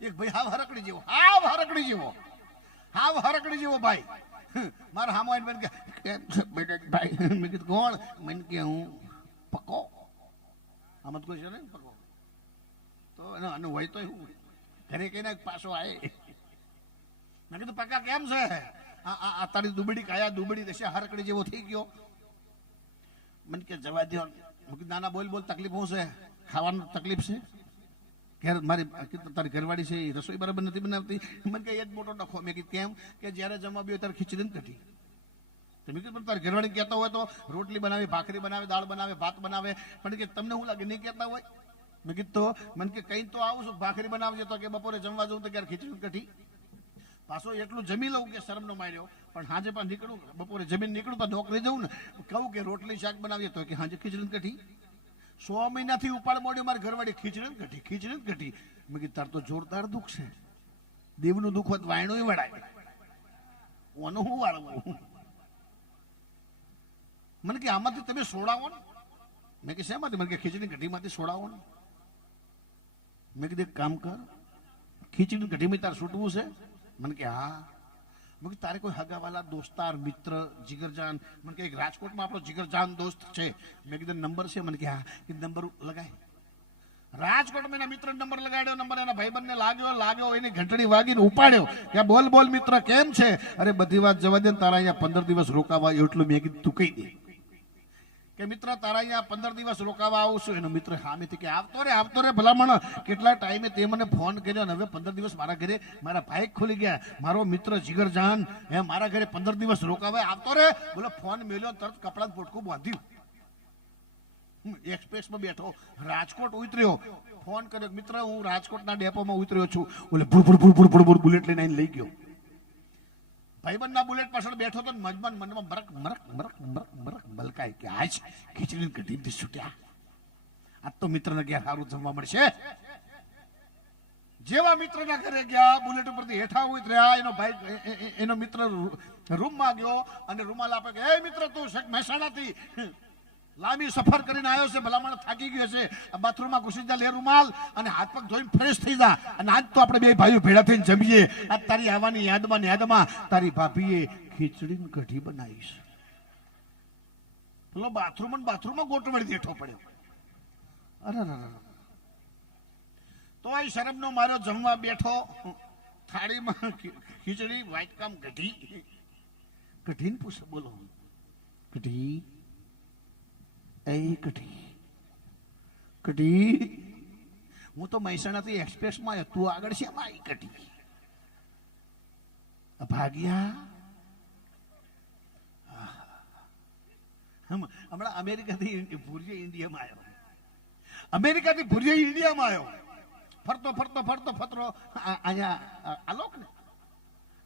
એક ભાઈ હાવ હરકડી જેવો ભાઈ મારા હામો આવીને મને કે ભાઈ મેં કીધું કોણ? મને કે હું પકો. આમ જ કોઈ છે ને પકો તો એનું હોય તો એવું ઘરે કહીને પાછો આવે. મેં કીધું પકા કેમ છે? આ તારી દુબળી કાયા દુબળી દશા હરકડી જેવો થઈ ગયો. મને કે જવા દો. નાના બોલ તકલીફ શું છે? ખાવાનું તકલીફ છે? ઘેર મારી તારી ઘરવાળી છે એ રસોઈ બરાબર નથી બનાવતી. મને કે એ જ મોટો ડખો. મેં કીધું કેમ? કે જ્યારે જમવા બે ત્યારે ખીચડી ને કઢી. તમે કીધું તારી ઘરવાળી કહેતા હોય તો રોટલી બનાવે, ભાખરી બનાવે, દાળ બનાવે, ભાત બનાવે, પણ કે તમને શું લાગે નહીં કહેતા હોય? મેં કીધું તો મને કે કઈ તો આવું છું ભાખરી બનાવજે તો કે બપોરે જમવા જવું તો ક્યારે ખીચડી કઢી. પાછો એટલું જમી લઉં કે શરમનો માર્યો, પણ હાજે પણ નીકળું બપોરે જમીન નીકળું તો નોકરી જવું ને કહું કે રોટલી શાક બનાવીએ તો કે હાજે ખીચડી કઢી. 100 મહિનાથી ઉપાડ મોડ્યો મારી ઘરવાળી ખીચડી કઢી. મેં કીધું તાર તો જોરદાર દુઃખ છે. દેવનું દુઃખ હોત વાયણો વળાય. ઓનું શું વાળવું? મને કે આમાંથી તમે સોડાવો ને. મેં કે શેમાંથી? મને કે ખીચડી કઢીમાંથી સોડાવો ને. મેં કીધું એક કામ કર, ખીચડી કઢીમાં તાર છૂટવું છે? મને કે હા. મેં કીધું તારે કોઈ હગાવાલા દોસ્તાર મિત્ર જીગરજાન? મને કે એક રાજકોટમાં આપણો જીગરજાન દોસ્ત છે. મેં કીધું નંબર છે? મને કે હા. નંબર લગાય. રાજકોટમાં એના મિત્ર નંબર લગાડ્યો. નંબર એના ભાઈબંધને લાગ્યો એની ઘંટડી વાગીને ઉપાડ્યો કે બોલ મિત્ર કેમ છે? અરે બધી વાત જવા દે, તારા અહીંયા 15 દિવસ રોકાવા એટલું. મેં કીધું તું કહી દે કે મિત્ર તારા અહીંયા 15 દિવસ રોકાવા આવું છું. એનો મિત્ર સામેથી કે આવતો રે ભલામણ. કેટલા ટાઈમે તે મને ફોન કર્યો અને હવે 15 દિવસ મારા ઘરે મારા ભાઈ ખુલી ગયા. મારો મિત્ર જીગરજાન મારા ઘરે 15 દિવસ રોકાવા આવતો રે. બોલો ફોન મેલ્યો, તરત કપડાં પોટકું બાંધ્યું, એક્સપ્રેસમાં બેઠો, રાજકોટ ઉતર્યો. ફોન કર્યો, મિત્ર હું રાજકોટના ડેપોમાં ઉતર્યો છું. બોલે ભૂડ બુલેટ લઈને આવીને લઈ ગયો. ભાઈબંધના બુલેટ પાછળ બેઠો તો મજમાન મનમાં મરક બલકાય કે આજ ખીચડી કઢી છૂટ્યા. આજ તો મિત્રને ઘેર સારું જમવા મળશે. જેવા મિત્રના ઘરે ગયા, બુલેટ ઉપરથી હેઠા ઉતર્યા. એનો ભાઈ એનો મિત્ર રૂમમાં ગયો અને રૂમાલ આપે કે એ મિત્ર તું મહેસાણાથી લાંબી સફર કરીને આવ્યો છે, ભલામણ થાકી ગયો છે, બાથરૂમમાં ઘૂસી જા, લે રૂમાલ અને હાથ પગ ધોઈને ફ્રેશ થઈ જા અને આજ તો આપણે બે ભાઈઓ ભેળા થઈને જમીએ. આજ તારી આવવાની યાદમાં તારી ભાભીએ ખીચડી કઢી બનાવી છે. પેલો બાથરૂમમાં ગોઠવડી બેઠો પડ્યો. અરે તો આ શરમનો મારો જમવા બેઠો. થાળીમાં ખીચડી વાટકામ કઢીને પૂછે બોલો કઢી કઢી. હું તો મહેસાણાથી એક્સપ્રેસમાં આવ્યો, તું આગળ છે એમાં કઢી ભાગ્યા. હમણાં અમેરિકાથી ભુરિયા ઇન્ડિયામાં આવ્યો. ફરતો અહીંયા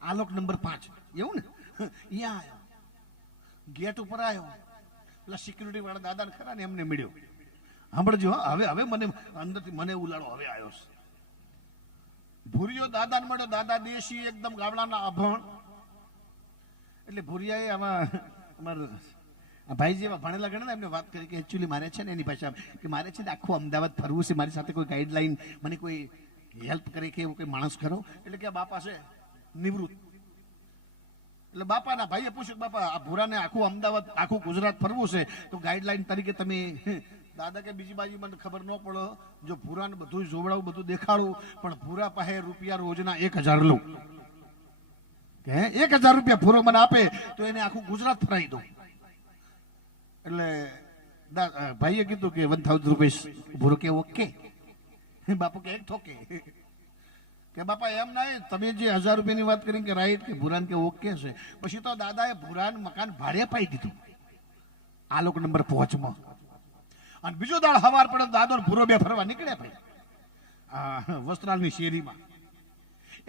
આલોક નંબર 5 એવું ને અહીંયા આવ્યો. ગેટ ઉપર આવ્યો. પેલા સિક્યુરિટી વાળા દાદાને ખરા ને એમને મળ્યો. સાંભળજો હવે મને અંદરથી મને ઉલાળો હવે આવ્યો છે. ભુરિયો દાદાને મળ્યો. દાદા દેશી એકદમ ગામડાના અભણ. એટલે ભુરિયાએ આમાં અમારા ભાઈ જેવા ભણેલા ગણેલા એમને વાત કરી કે એકચ્યુઅલી મારે છે ને એની ભાષા કે મારે છે ને આખું અમદાવાદ ફરવું છે, મારી સાથે કોઈ ગાઈડલાઈન મને કોઈ હેલ્પ કરે કે એવું કોઈ માણસ ખરો? એટલે કે બાપા છે નિવૃત્ત. એટલે બાપાના ભાઈએ પૂછ્યું બાપા આ ભૂરાને આખું અમદાવાદ આખું ગુજરાત ફરવું છે તો ગાઈડલાઈન તરીકે તમે? દાદા કે બીજી બાજુ મને ખબર ન પડે, જો ભૂરાને બધું જોવડાવું બધું દેખાડું પણ ભૂરા પાસે રૂપિયા રોજના 1000 લઉં કે 1000 રૂપિયા ભૂરો મને આપે તો એને આખું ગુજરાત ફરાઈ દઉં. એટલે ભાઈએ કીધું કે 1000 રૂપિયા ભૂરો કે ઓકે. બાપુ કે એક ઠોકે કે બાપા એમ નહીં, તમે જે 1000 રૂપિયાની વાત કરી કે રાઈટ કે ભૂરાન કે ઓકે છે. પછી તો દાદાએ ભૂરાન મકાન ભાડે પાઈ દીધું આલોક નંબર 5 માં. અને બીજો દાડ હવાર પડે દાદો ભૂરો બે ફરવા નીકળ્યા ભાઈ વસ્ત્રાલની શેરીમાં.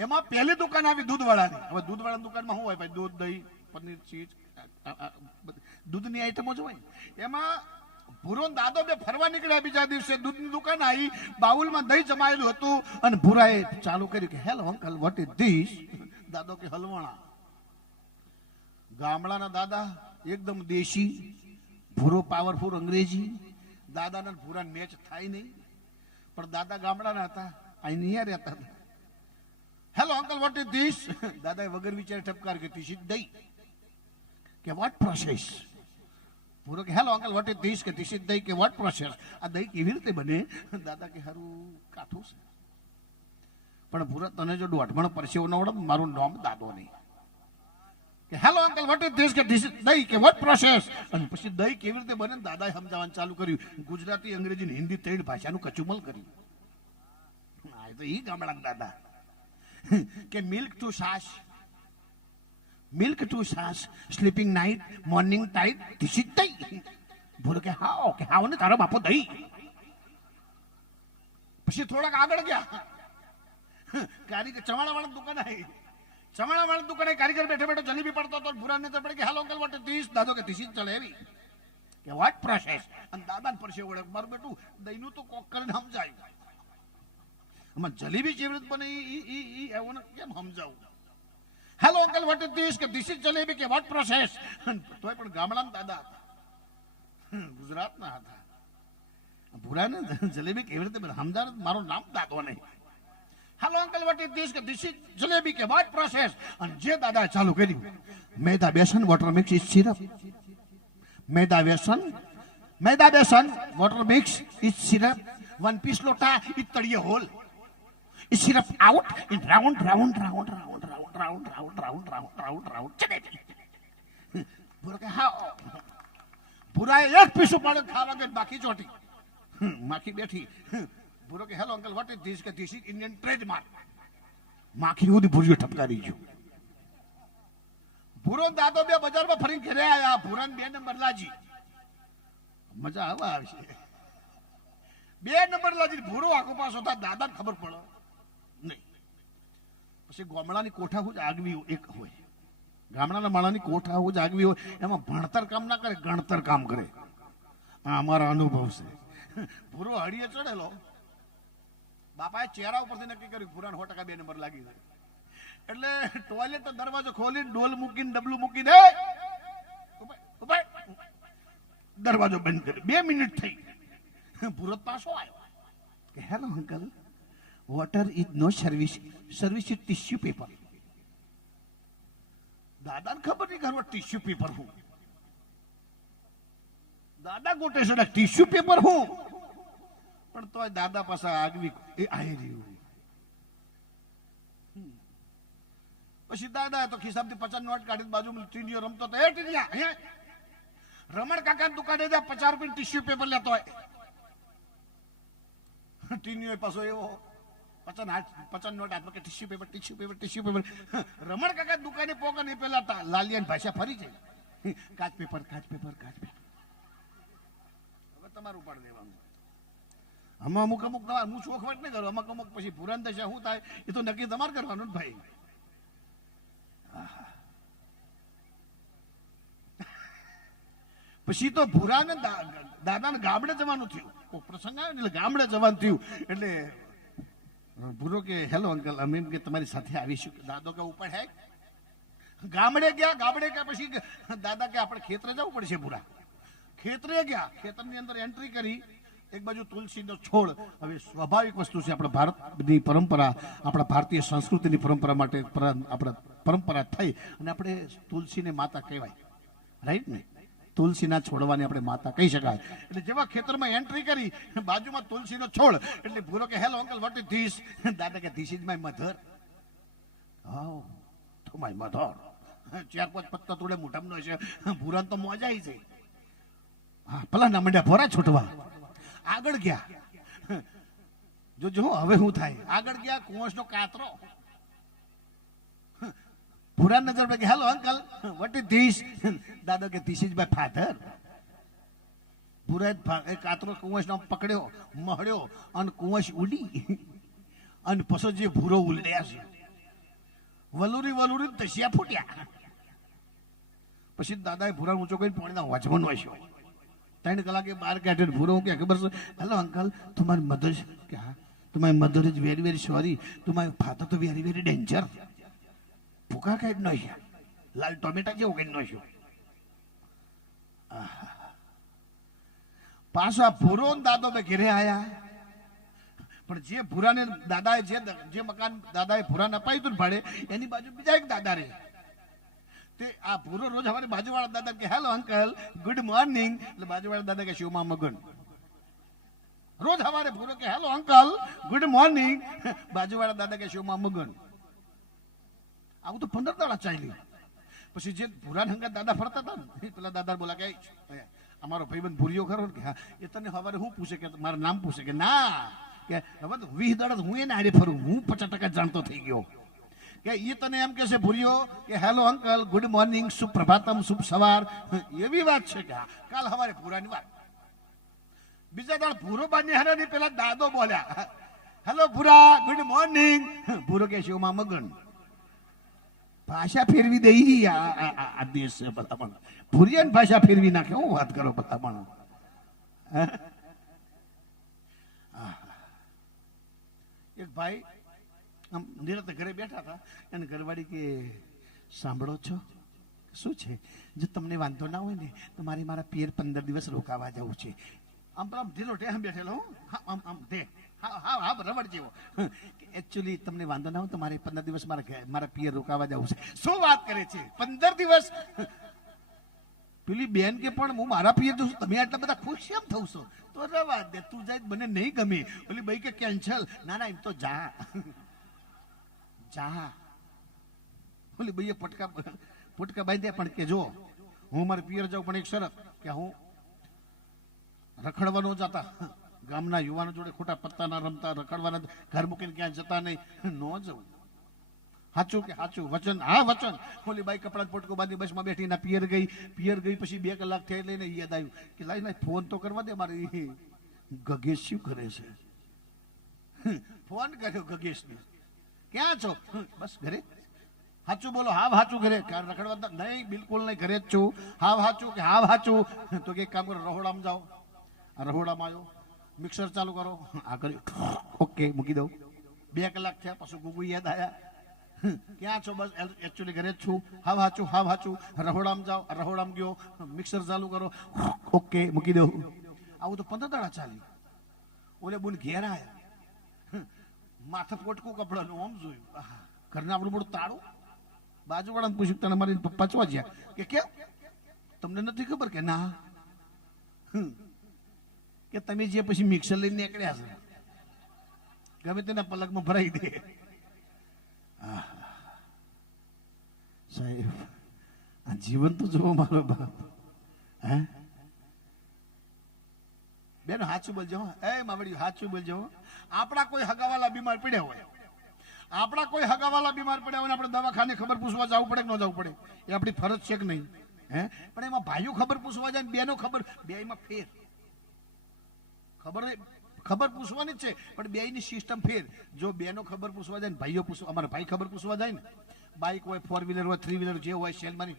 એમાં પહેલી દુકાન આવી દૂધવાળાની. હવે દૂધવાળાની દુકાનમાં શું હોય ભાઈ? દૂધ, દહીં, પનીર, ચીઝ, દૂધની આઈટમો જ હોય. એમાં ભૂરો દાદો બે ફરવા નીકળ્યા. બીજા દિવસે દૂધની દુકાન આવી, બાઉલમાં દહીં જમાયેલું હતું અને ભૂરાએ ચાલુ કર્યું કે hello uncle what is this? દાદો કે હલવાણા. ગામડાના દાદા એકદમ દેશી, ભૂરો પાવરફુલ અંગ્રેજી. દાદાના ભૂરા મેચ થાય નહીં, પણ દાદા ગામડાના હતા, અહીંયા રહેતા હતા. Hello uncle what is this? દાદાએ વગર વિચારે ઠપકાર કે ધીસ ઇઝ દહીં. કે વોટ પ્રોસેસ? ભૂરો કે hello uncle what is this? કે ધીસ ઇઝ દહીં. કે વોટ પ્રોસેસ? આ દહીં કેવી રીતે બને? દાદા કે હારું કાઠું છે. પણ ભૂરો તને જો દોઢમણ પરસેવો ન આવડે મારું નામ દાદો નહીં. કે hello uncle what is this? કે ધીસ ઇઝ દહીં. કે વોટ પ્રોસેસ? અને પછી દહીં કેવી રીતે બને દાદાએ સમજાવવાનું ચાલુ કર્યું. ગુજરાતી, અંગ્રેજી ને હિન્દી ત્રણ ભાષાનું કચુમલ કર્યું. હા તો ઈ ગામડાના દાદા. કે મિલ્ક ટુ સાસ, મિલ્ક ટુ સાસ, sleeping night, morning tight, this is dahi. બોલો કે હાવ ને તારો બાપો દહીં. પછી થોડાક આગળ ગયા, કારીગર ચવાણાવાળા દુકાન આવી. ચવાણાવાળા દુકાને કારીગર બેઠો બેઠો જલેબી પડતો હતો. ભૂરા નજર પડે કે hello uncle what is this? દાદો કે ધીસ ઇઝ જલેબી. કે વોટ પ્રોસેસ? અને દાદા પરસે વળે મારું બેટું દહીંનું તો કોક કરીને સમજાયું. આમાં જલેબી કેવી રીતે બને ઈ એવું કેમ સમજાવું? Hello uncle what is this? કે ધીસ ઇઝ જલેબી. કે વોટ પ્રોસેસ? તોય પણ ગામડાના દાદા હતા, ગુજરાતના હતા. ભૂરાને જલેબી કેવી રીતે બને સમજાવ, મારું નામ દાદો નહીં. Hello uncle what is this? કે ધીસ ઇઝ જલેબી. કે વોટ પ્રોસેસ? અને જે દાદાએ ચાલુ કર્યું, maida besan water mix is syrup. Maida besan water mix is syrup. 1 piece લોટા ઇઝ તળિયે hole. Is syrup out in round. પૂરા કે હા. પૂરા એક પીસ ઉપાડે ખાવા દે બાકી ચોટી. માખી બેઠી. પૂરો કે hello uncle what is this? કે ધીસ ઇઝ ઇન્ડિયન ટ્રેડમાર્ક. માખી ઉધી ભૂરીઓ ઠપકારી ગયો. ભૂરો દાદો બે બજારમાં ફરી ઘરે આયા. ભૂરાને 2 નંબર લાજી. મજા આવશે. 2 નંબર લાજી ભૂરો આખો પાસો હતા. દાદાને ખબર પડે નહીં. પછી ગામડાની કોઠા હું જ આગવી એક હોય. ગામડાના માળાની કોઠા હું જ આગવી હોય. એમાં ભણતર કામ ના કરે, ગણતર કામ કરે. આ અમારો અનુભવ છે. ભૂરો હળીએ ચડેલો. બાપાએ ચહેરા ઉપરથી નક્કી કર્યું ભૂરાને 100% 2 નંબર લાગી જાય. એટલે ટોયલેટ દરવાજો ખોલી ડોલ મૂકીને ડબલું મૂકીને દરવાજો બંધ કર્યો. 2 મિનિટ થઈ. ભૂરો પાછો આવ્યો કે hello uncle water is no service, service is tissue paper. દાદાને ખબર નહીં ઘરમાં ટિશ્યુ પેપર હું. દાદા ગોટે છે ટિશ્યુ પેપર હું. પણ તોય દાદા પાસે આગવી એ આવી રહ્યું. પછી દાદા તો ખિસ્સામાંથી 50 નોટ કાઢીને બાજુમાં ટીનિયો રમતો હતો. એ ટીનિયા રમણ કાકા દુકાને જા 50 રૂપિયા ટિશ્યુ પેપર લેતો હોય. ટીનિયો પાછો એવો 50 નોટ હાથમાં કે ટિશ્યુ પેપર. રમણ કાકા દુકાને પોકા નહીં પેલા લાલિયાની ભાષા ફરી જાય. કાચ પેપર. હવે તમારું ઉપાડ દેવાનું. આમાં અમુક હું ચોખવટ નહીં કરું. અમુક પછી પુરાણ દશા શું થાય એ તો નક્કી તમારે કરવાનું ભાઈ. પછી તો ભૂરાને દાદાને ગામડે જવાનું થયું. કોઈ પ્રસંગ આવ્યો એટલે ગામડે જવાનું થયું. એટલે ભૂરો કે હેલો અંકલ અમે એમ કે તમારી સાથે આવીશું. દાદો કે ઉપર હે ગામડે ગયા. પછી દાદા કે આપણે ખેતરે જવું પડશે. ભૂરા ખેતરે ગયા. ખેતરની અંદર એન્ટ્રી કરી. એક બાજુ તુલસીનો છોડ. હવે સ્વાભાવિક વસ્તુ છે. આપણા ભારતની પરંપરા, આપણા ભારતીય સંસ્કૃતિની પરંપરા માટે આપણે પરંપરા થઈ અને આપણે તુલસીને માતા કહેવાય. રાઈટ ને? તુલસીના છોડવાને આપણે માતા કહી શકાય. એટલે જેવા ખેતરમાં એન્ટ્રી કરી, બાજુમાં તુલસીનો છોડ. એટલે ભૂરો કે hello uncle what is this? દાદા કે ધીસ ઇઝ માય મધર. ઓ તો માય મધર. 4-5 પત્તા તોડે મોઢામાં છે. ભૂરા તો મોજ આવી છે. હા પેલા ના મંડ્યા ભોરા છૂટવા. આગળ ગયા. જો હવે શું થાય. આગળ ગયા. કુંવસનો કાતરો. ભૂરા નજર pay hello uncle what is this? દાદા કે ધીસ ઇઝ માય ફાધર. ભૂરા કાતરો કુંવસનો પકડ્યો, મહડ્યો અને કુંવસ ઉડી. અને પછી જે ભૂરો ઉલડ્યા છે વલુરી તસિયા ફૂટ્યા. પછી દાદાએ ભૂરા ઊંચો કરીને પાણીના વાંચવાનો હશે. 3 કલાકે બહાર કાઢે. ભૂરો કે ખબર છે હેલો અંકલ તમારી મધર क्या तुम्हारी mother is very very sorry, तुम्हारे फादर तो वेरी वेरी डेंजर. ભૂકા કાઢ નો છે. લાલ ટોમેટા જેવું કાઢ નો છે. પાછા ભૂરો દાદો બે ઘરે આયા. પણ જે ભૂરાને દાદાએ જે મકાન દાદાએ ભૂરાને અપાયું હતું ને ભાડે એની બાજુ બીજા એક દાદા રહે. તે આ ભૂરો રોજ હવારે બાજુવાળા દાદા કે હેલો અંકલ ગુડ મોર્નિંગ, એટલે બાજુવાળા દાદા કે શિવમાં મગન. રોજ હવારે ભૂરો કે હેલો અંકલ ગુડ મોર્નિંગ, બાજુવાળા દાદા કે શિવમાં મગન. આવું તો 15 દાડા ચાલ્યું. પછી જે ભૂરા હંગા દાદા ફરતા હતા ને પેલા દાદા બોલા કે અમારો ભાઈબંધ ભૂરિયો ખરો કે હા, એ તને હવારે હું પૂછે કે મારું નામ પૂછે કે ના, કે હવે તો 20 દાડા હું એને આડે ફરું, હું 50% જાણતો થઈ ગયો. કે એ તને એમ કે છે ભૂરિયો કે હેલો અંકલ ગુડ મોર્નિંગ સુપ્રભાતમ શુભ સવાર, એવી વાત છે કે કાલ હવારે ભૂરાની વાત. બીજા દાડ ભૂરો બાની હરાની પેલા દાદો બોલ્યા હેલો ભૂરા ગુડ મોર્નિંગ, ભૂરો કે શિવમાં મગન. ભાષા ફેરવી દઈ આ દેશ છે બધા પણ. ભૂરિયાની ભાષા ફેરવી નાખે. હું વાત કરો બધા પણ. એક ભાઈ આમ નિરંતર ઘરે બેઠા હતા, અને ઘરવાળી કે સાંભળો છો શું છે, જો તમને વાંધો ના હોય ને તો મારા પિયર 15 દિવસ રોકાવા જવું છે. આમ ઢીલો ટેમ બેઠેલો આમ આમ દે હા રબડ જેવો. એકચ્યુઅલી તમને વાંધો ના હોય તો મારે 15 દિવસ મારા પિયર રોકાવા જવું છે. શું વાત કરે છે 15 દિવસ? પેલી બેન કે પણ હું મારા પિયર જઉં છું, તમે આટલા બધા ખુશ કેમ થવ છો? તો રવા દે, તું જાય મને નહીં ગમે. પેલી ભાઈ કે કેન્સલ. ના એમ તો જા જા. પેલી ભાઈએ પટકા બાંધ્યા, પણ કે જો હું મારા પિયર જાઉં પણ એક શરત કે હું રખડવાનો જતા, ગામના યુવાનો જોડે ખોટા પત્તા ના રમતા, રખડવાના, ઘર મૂકીને ક્યાં જતા નહીં, ન જવું. સાચું કે સાચું? વચન? હા વચન. ઓલી બાઈ કપડા પોટકો બાંધી બસમાં બેઠી ના પિયર ગઈ પછી 2 કલાક થઈ લઈને યાદ આવ્યું કે લાઈ ફોન તો કરવા દે, મારી ગગેશ શું કરે છે. ફોન કર્યો ગગેશને, ક્યાં છો? બસ ઘરે. સાચું બોલો? હાવ સાચું ઘરે? રખડવા નહીં, બિલકુલ નહીં, ઘરે જ છું. હાવ સાચું કે હાવ સાચું? તો કે એક કામ કરો, રહોડામાં જાઓ. રહોડામાં આવ્યો, મિક્સર ચાલુ કરો. આ કર્યું, ઓકે મૂકી દઉં. 2 કલાક થયા, પછી ગુગુ યાદ આવ્યા. ક્યાં છો? બસ એકચ્યુઅલી ઘરે જ છું. હાવ સાચું. રહોડામાં જાઓ. રહોડામાં ગયો, મિક્સર ચાલુ કરો, ઓકે મૂકી દઉં. આવું તો 15 દાડા ચાલ્યું. ઓલે બોલ ઘેર આવ્યા, માથે પોટકું કપડાનું આમ જોયું, ઘરના આપણું બધું તાળું. બાજુવાળાને પૂછ્યું તને મારી પપ્પા ચવા ગયા કે કેમ, તમને નથી ખબર? કે ના. કે તમે જે પછી મિક્સર લઈને નીકળ્યા છે, ગમે તેના પલકમાં ભરાઈ દે. સાહેબ આ જીવન તો જુઓ મારો બાપ. હે બેન સાચું બોલજો. એ માવડી સાચું બોલજો. આપણા કોઈ હગાવાલા બીમાર પડ્યા હોય, આપણે દવાખાને ખબર પૂછવા જવું પડે કે ન જવું પડે, એ આપણી ફરજ છે કે નહીં? હે પણ એમાં ભાઈઓ ખબર પૂછવા જાય, બેનો ખબર, બેમાં ફેર. ખબર પૂછવાની જ છે, પણ બેયની સિસ્ટમ ફેર. જો બેનો ખબર પૂછવા જાય ને ભાઈઓ પૂછવા, અમારા ભાઈ ખબર પૂછવા જાય ને, બાઇક હોય, 4 વ્હીલર હોય, 3 વ્હીલર જે હોય, સેલમાની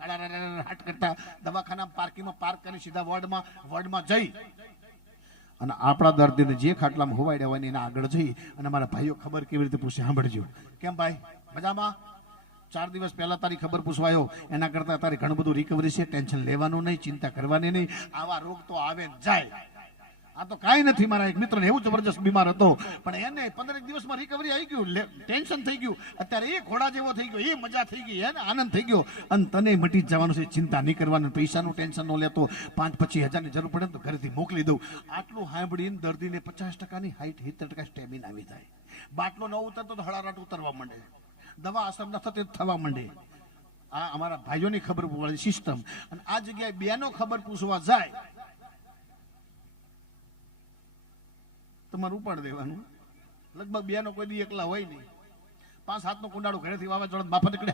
હાટ કરતા દવાખાના પાર્કિંગમાં પાર્ક કરી સીધા વોર્ડમાં જઈ અને આપણા દર્દીને જે ખાટલામાં હોવાડ્યા હોય એને આગળ જઈ અને મારા ભાઈઓ ખબર કેવી રીતે પૂછે. સાંભળજો. કેમ ભાઈ મજામાં? 4 દિવસ પહેલા તારી ખબર પૂછવાયો, એના કરતા તારી ઘણું બધું રિકવરી છે, ટેન્શન લેવાનું નહીં, ચિંતા કરવાની નહીં. આવા રોગ તો આવે ને જાય. આ તો કાંઈ નથી. મારા એક મિત્ર એવું જબરજસ્ત બીમાર હતો, પણ એને 15 દિવસમાં રિકવરી આવી ગયું, ટેન્શન થઈ ગયું. અત્યારે એ ઘોડા જેવો થઈ ગયો, એ મજા થઈ ગઈ, એને આનંદ થઈ ગયો. અને તને મટી જવાનું છે, ચિંતા નહીં કરવાનું, પૈસાનું ટેન્શન ન લેતો. 5-25 હજારની જરૂર પડે તો ઘરેથી મોકલી દઉં. આટલું સાંભળીને દર્દીને 50%ની હાઈટ 70% સ્ટેમિના આવી જાય. બાટલો ન ઉતરતો તો હળારાટ ઉતરવા માંડે, દવા અસર ન થતી થવા માંડે. આ અમારા ભાઈઓની ખબર વાળી સિસ્ટમ. અને આ જગ્યાએ બેનો ખબર પૂછવા જાય, તમારે ઉપાડ દેવાનું. લગભગ બેનો કોઈ દી એકલા હોય નહીં. 5-7 નો કુંડાળું ઘરેથી વાવાઝોડા માફા નીકળે.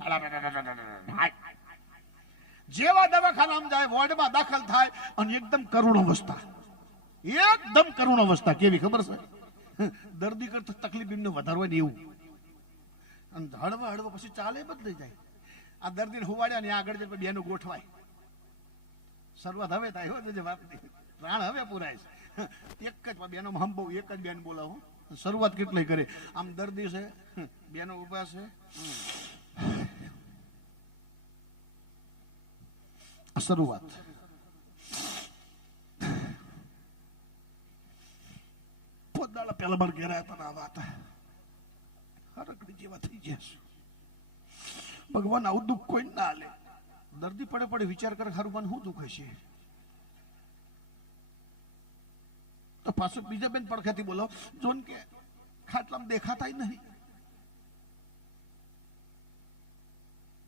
જેવા દવાખાનામાં જાય, વોર્ડમાં દાખલ થાય અને એકદમ કરુણ અવસ્થા. કેવી ખબર છે? દર્દી કરતા તકલીફ એમને વધારે હોય ને એવું. અને હળવા પછી ચાલે બદલાઈ જાય. આ દર્દીને હોવાડ્યા ને આગળ જઈને બેનું ગોઠવાય. શરૂઆત હવે થાય હો, જે વાત નહીં, પ્રાણ હવે પૂરાય છે. એક જ બેનો હમ બહુ એક જ બેન બોલાવો. શરૂઆત કેટલી કરે. આમ દર્દી છે, બેનો ઉભા છે, શરૂઆત. પગ દાડા પેલા મારે ઘેર આવ્યા હતા આ વાત હરકડી જેવા થઈ જશે. ભગવાન આવું દુઃખ કોઈ ના લે. દર્દી પડે પડે વિચાર કરે ખારું મને શું દુઃખ હશે. તો પાછું બીજા બેન પડખેથી બોલો જોન કે ખાટલામાં દેખાતા નહીં.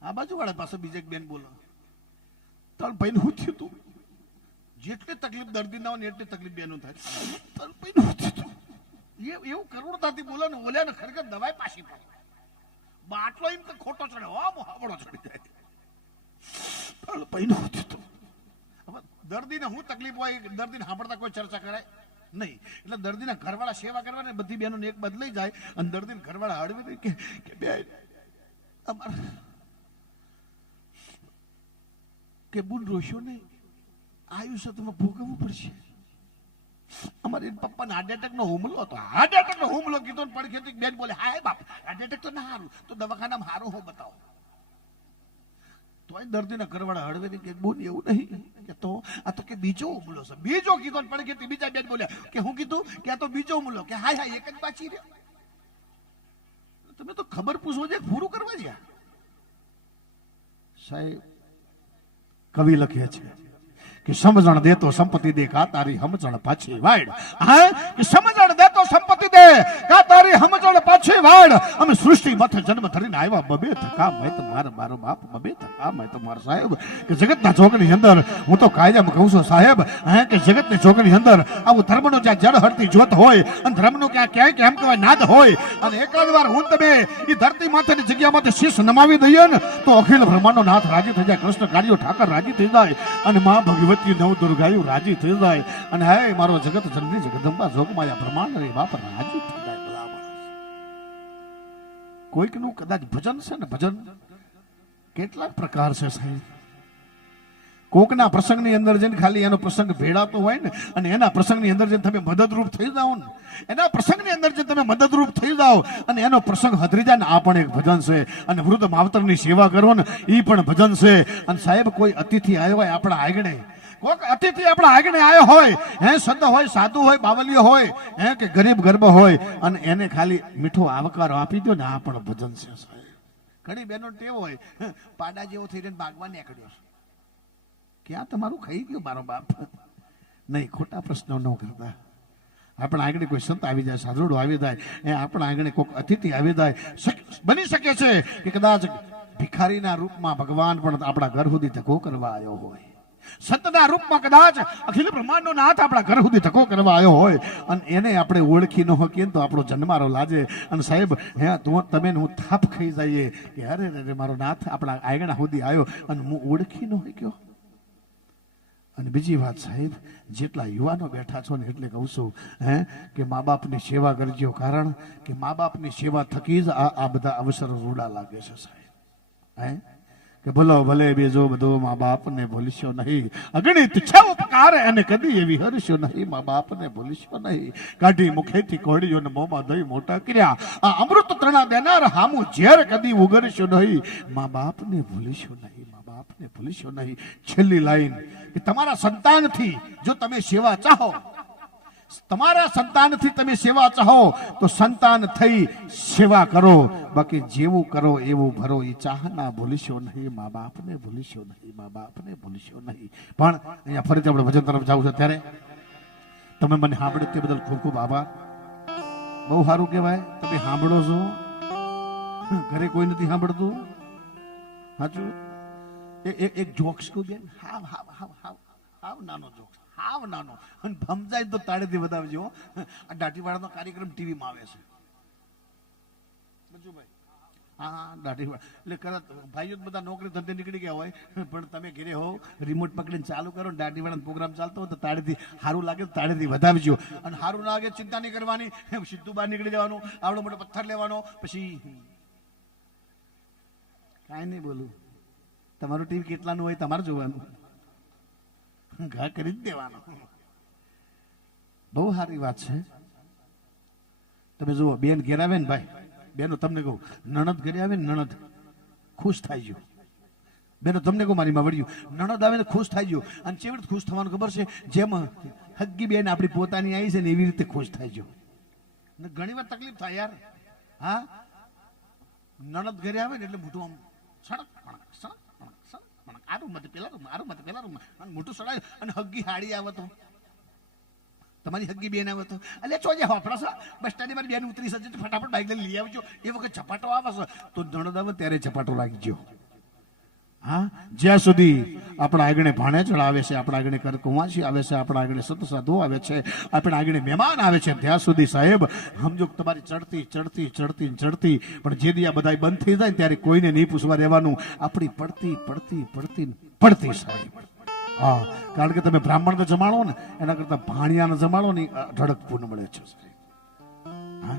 આ બાજુ વાળા પાસે બીજા બેન બોલો તાર ભાઈ શું થયું તું. જેટલી તકલીફ દર્દી ના હોય ને એટલી તકલીફ બેનું થાય. તાર ભાઈ શું થયું તું એવું કરોડતાથી બોલે ને ઓલ્યા ને ખરેખર દવાઈ પાછી પડે. બાટલો એમ તો ખોટો ચડે હાવડો ચડી જાય. તાર ભાઈ શું થયું તું. દર્દીને શું તકલીફ હોય દર્દીને સાંભળતા કોઈ ચર્ચા કરાય નહીં. એટલે દર્દીના ઘરવાળા સેવા કરવાની બધી બહેનોને એક બદલાઈ જાય અને દર્દીને ઘરવાળા હળવી દે કે બે અમારા કે બુન રોશો નહીં આયુષ્ય તમે ભોગવવું પડશે. અમારે પપ્પાને હાર્ટ એટેક નો હુમલો હતો. હાર્ટ એટેક નો હુમલો કીધો ને પડખેથી બેન બોલે હા બાપ હાર્ટ એટેક તો ના હારું તો દવાખાનામાં હારું હું બતાવો. તો દર્દીના ઘરવાળા હળવે કે બોલ એવું નહીં કે તો આ તો કે બીજો હુમલો છે. બીજો કીધો ને પડખેથી બીજા બેન બોલ્યા કે હું કીધું કે આ તો બીજો હુમલો કે હા એક જ બાકી રહ્યો. તમે તો ખબર પૂછવો છે પૂરું કરવા જ્યાં સાહેબ કવિ લખે છે કે સમજણ દે તો સંપત્તિ દે કા તારી સમજણ પાછી વાડ. હા કે સમજણ દે તો સંપત્તિ દે કા તારી સમજણ પાછી વાડ. અમે સૃષ્ટિ માથે જન્મ ધરીને આવ્યા બબે થકા મેં તો મારો બાપ બબે થકા મેં તો મારો સાહેબ કે જગતના ચોકની અંદર હું તો કાયદામાં કહું છું સાહેબ હા કે જગતની ચોકની અંદર આવું ધર્મનો જ્યાં જળ હળતી જોત હોય અને ધર્મનો ક્યાં ક્યાંય કેમ કહેવાય નાદ હોય અને એકાદ વાર હું તમે એ ધરતી માથેની જગ્યામાંથી શીશ નમાવી દઈએ ને તો અખિલ બ્રહ્માંડનો નાથ રાજી થઈ જાય. કૃષ્ણ કાળિયો ઠાકર રાજી થઈ જાય અને મા ભગવતી નવ દુર્ગાયું રાજી થઈ જાય અને હે મારો જગત જનની જગદંબા જોગમાયા બ્રહ્માંડ બાપ રાજી થઈ જાય. કોઈકનું કદાચ ભજન છે ને ભજન કેટલાક પ્રકાર છે સાહેબ. કોકના પ્રસંગની અંદર જઈને ખાલી એનો પ્રસંગ ભેળાતો હોય ને અને એના પ્રસંગની અંદર જઈને તમે મદદરૂપ થઈ જાઓ ને એના પ્રસંગની અંદર જે તમે મદદરૂપ થઈ જાઓ અને એનો પ્રસંગ હદરી જાય ને આ પણ એક ભજન છે. અને વૃદ્ધ માવતરની સેવા કરો ને એ પણ ભજન છે. અને સાહેબ કોઈ અતિથિ આવ્યો હોય આપણા આંગણે કોઈક અતિથિ આપણા આંગણે આવ્યો હોય હે સંત હોય સાધુ હોય બાવલીઓ હોય હે કે ગરીબ ગરબ હોય અને એને ખાલી મીઠો આવકારો આપી દો ને આ પણ ભજન છે સાહેબ. ઘણી બહેનો ટેવ હોય પાડા જેવો થઈને બાગમાં નીકળ્યો ક્યાં તમારું ખાઈ ગયું મારો બાપ. નહીં ખોટા પ્રશ્નો ન કરતા. આપણા આંગણે કોઈ સંત આવી જાય સાધુડો આવી જાય એ આપણા આંગણે કોઈક અતિથિ આવી જાય બની શકે છે કે કદાચ ભિખારીના રૂપમાં ભગવાન પણ આપણા ઘર સુધી ધક્કો કરવા આવ્યો હોય. સંતના રૂપમાં કદાચ અખિલ બ્રહ્માંડનો નાથ આપણા ઘર સુધી ધક્કો કરવા આવ્યો હોય અને એને આપણે ઓળખી ન શકીએ તો આપણો જન્મારો લાજે અને સાહેબ હે તમે હું થાપ ખાઈ જઈએ કે અરે રે મારો નાથ આપણા આંગણા સુધી આવ્યો અને હું ઓળખી ન શક્યો. અને બીજી વાત સાહેબ જેટલા યુવાનો બેઠા છો ને એટલે કહું છું હે કે મા બાપની સેવા કરજો. કારણ કે મા બાપની સેવા થકી જ આ બધા અવસરો રૂડા લાગે છે સાહેબ. હે કે ભલો ભલે બેજો બધો મા બાપને ભૂલશો નહીં. અગણિત છે ઉપકાર અને કદી એવી હરશો નહીં. મા બાપને ભૂલશો નહીં. કાઢી મુખેથી કોળીઓ ને મોંમાં દઈ મોટા કર્યા આ અમૃત તણા દેનાર હામું ઝેર કદી ઉગરશો નહીં. મા બાપને ભૂલશો નહીં. આપને ભૂલશો નહીં. છેલ્લી લાઈન કે તમારા સંતાનથી જો તમે સેવા ચાહો તમારા સંતાનથી તમે સેવા ચાહો તો સંતાન થઈ સેવા કરો. બાકી જેવું કરો એવું ભરો. એ ચાહના ભૂલશો નહીં. મા બાપને ભૂલશો નહીં. મા બાપને ભૂલશો નહીં. પણ અહીંયા ફરીથી આપણે ભજન તરફ જાવ છો ત્યારે તમે મને સાંભળ્યું તે બદલ ખૂબ ખૂબ આભાર. બહુ સારું કહેવાય તમે સાંભળો છો. ઘરે કોઈ નથી સાંભળતું. સાચું એક જોક્સ કહું બેન હાવ હાવ હાવ હાવ હાવ નાનો જોક્સ હાવ નાનો અને ભમજાય તો તાળીથી વધાવજો. આ દાઢીવાળાનો કાર્યક્રમ ટીવીમાં આવે છે મંજુભાઈ. હા દાઢીવાળા એટલે કદાચ ભાઈઓ બધા નોકરી ધંધે નીકળી ગયા હોય પણ તમે ઘરે હો રિમોટ પકડીને ચાલુ કરો દાઢીવાળાનો પ્રોગ્રામ ચાલતો હોય તો તાળીથી સારું લાગે તો તાળીથી વધાવજો. અને સારું ના લાગે ચિંતા નહીં કરવાની સીધું બહાર નીકળી જવાનું. આવડો મોટો પથ્થર લેવાનો પછી કાંઈ નહીં બોલું. તમારું ટીવી કેટલાનું હોય તમારે જોવાનું. ઘા કરી જ દેવાનો. બહુ સારી વાત છે. તમે જુઓ બેન ઘેર આવે ને ભાઈ બેનો તમને કહું નણદ ઘરે આવે ને નણદ ખુશ થાય ગયો. બેનો તમને કહું મારી માં વળ્યું નણદ આવે ને ખુશ થાય ગયો. અને કેવી રીતે ખુશ થવાનું ખબર છે? જેમ હગ્ગી બેન આપણી પોતાની આવી છે ને એવી રીતે ખુશ થાય ગયો. ને ઘણી વાર તકલીફ થાય યાર. હા, નણદ ઘરે આવે ને એટલે મોટું આમ સડક પણક સડક પણક સડક પણક, આ રૂમ માંથી પેલા રૂમ, આ રૂમ માંથી પેલા રૂમ, અને મોટું સડાય. અને હગ્ગી હાડી આવે તો તમારી હગ્ગી બેન આવે તો એટલે ચોજે હોપડા છો બસ સ્ટેન્ડ મારી બેન ઉતરી સજે ફટાફટ બાઈક લઈને લઈ આવજો. એ વખત ઝપાટો આવે છે તો નણદ આવે ત્યારે ઝપાટો રાખજો. હા, જ્યાં સુધી આપણા આગળ ભાણે ચડાવે છે, આપણા આગળ કરકુવાસી આવે છે, આપણા આગળ સત સાધુ આવે છે, આપણા આગળ મહેમાન આવે છે, ત્યાં સુધી સાહેબ સમજો તમારી ચડતી ચડતી ચડતી ચડતી પણ જે દી આ બધા બંધ થઈ જાય ત્યારે કોઈને નહીં પૂછવા રહેવાનું. આપણી પડતી પડતી પડતી પડતી સાહેબ. હા, કારણ કે તમે બ્રાહ્મણ જમાડો ને એના કરતા ભાણિયાને જમાડો ને ઢળક પૂર્ણ મળે છે સાહેબ. હા,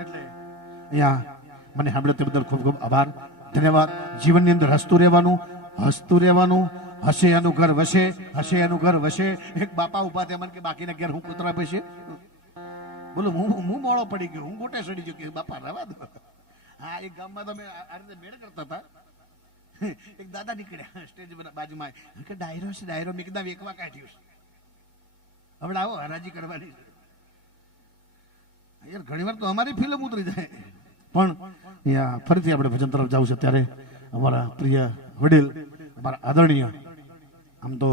એટલે અહીંયા મને સાંભળ્યો તે બદલ ખૂબ ખૂબ આભાર, ધન્યવાદ. જીવનની અંદર હસતું રહેવાનું, હસતું રહેવાનું. હશે એનું ઘર વસે, હશે એનું ઘર વસે. એક બાપા ઉભા થયા મને કે બાકીના ઘેર હું કૂતરા પશે. બોલો હું મોડો પડી ગયો, હું ગોટે સડી ગયો કે બાપા રવા દો. હા, એક ગામમાં તમે આ રીતે મેળ કરતા હતા. એક દાદા નીકળ્યા સ્ટેજ બાજુમાં કે ડાયરો છે ડાયરો, મેં કીધા વેકવા કાઢ્યું છે, હવે આવો હરાજી કરવાની. યાર ઘણી વાર તો અમારી ફિલ્મ ઉતરી જાય. પણ ફરીથી આપણે ભજન તરફ જવું છે ત્યારે અમારા પ્રિય વડીલ, અમારા આદરણીય, આમ તો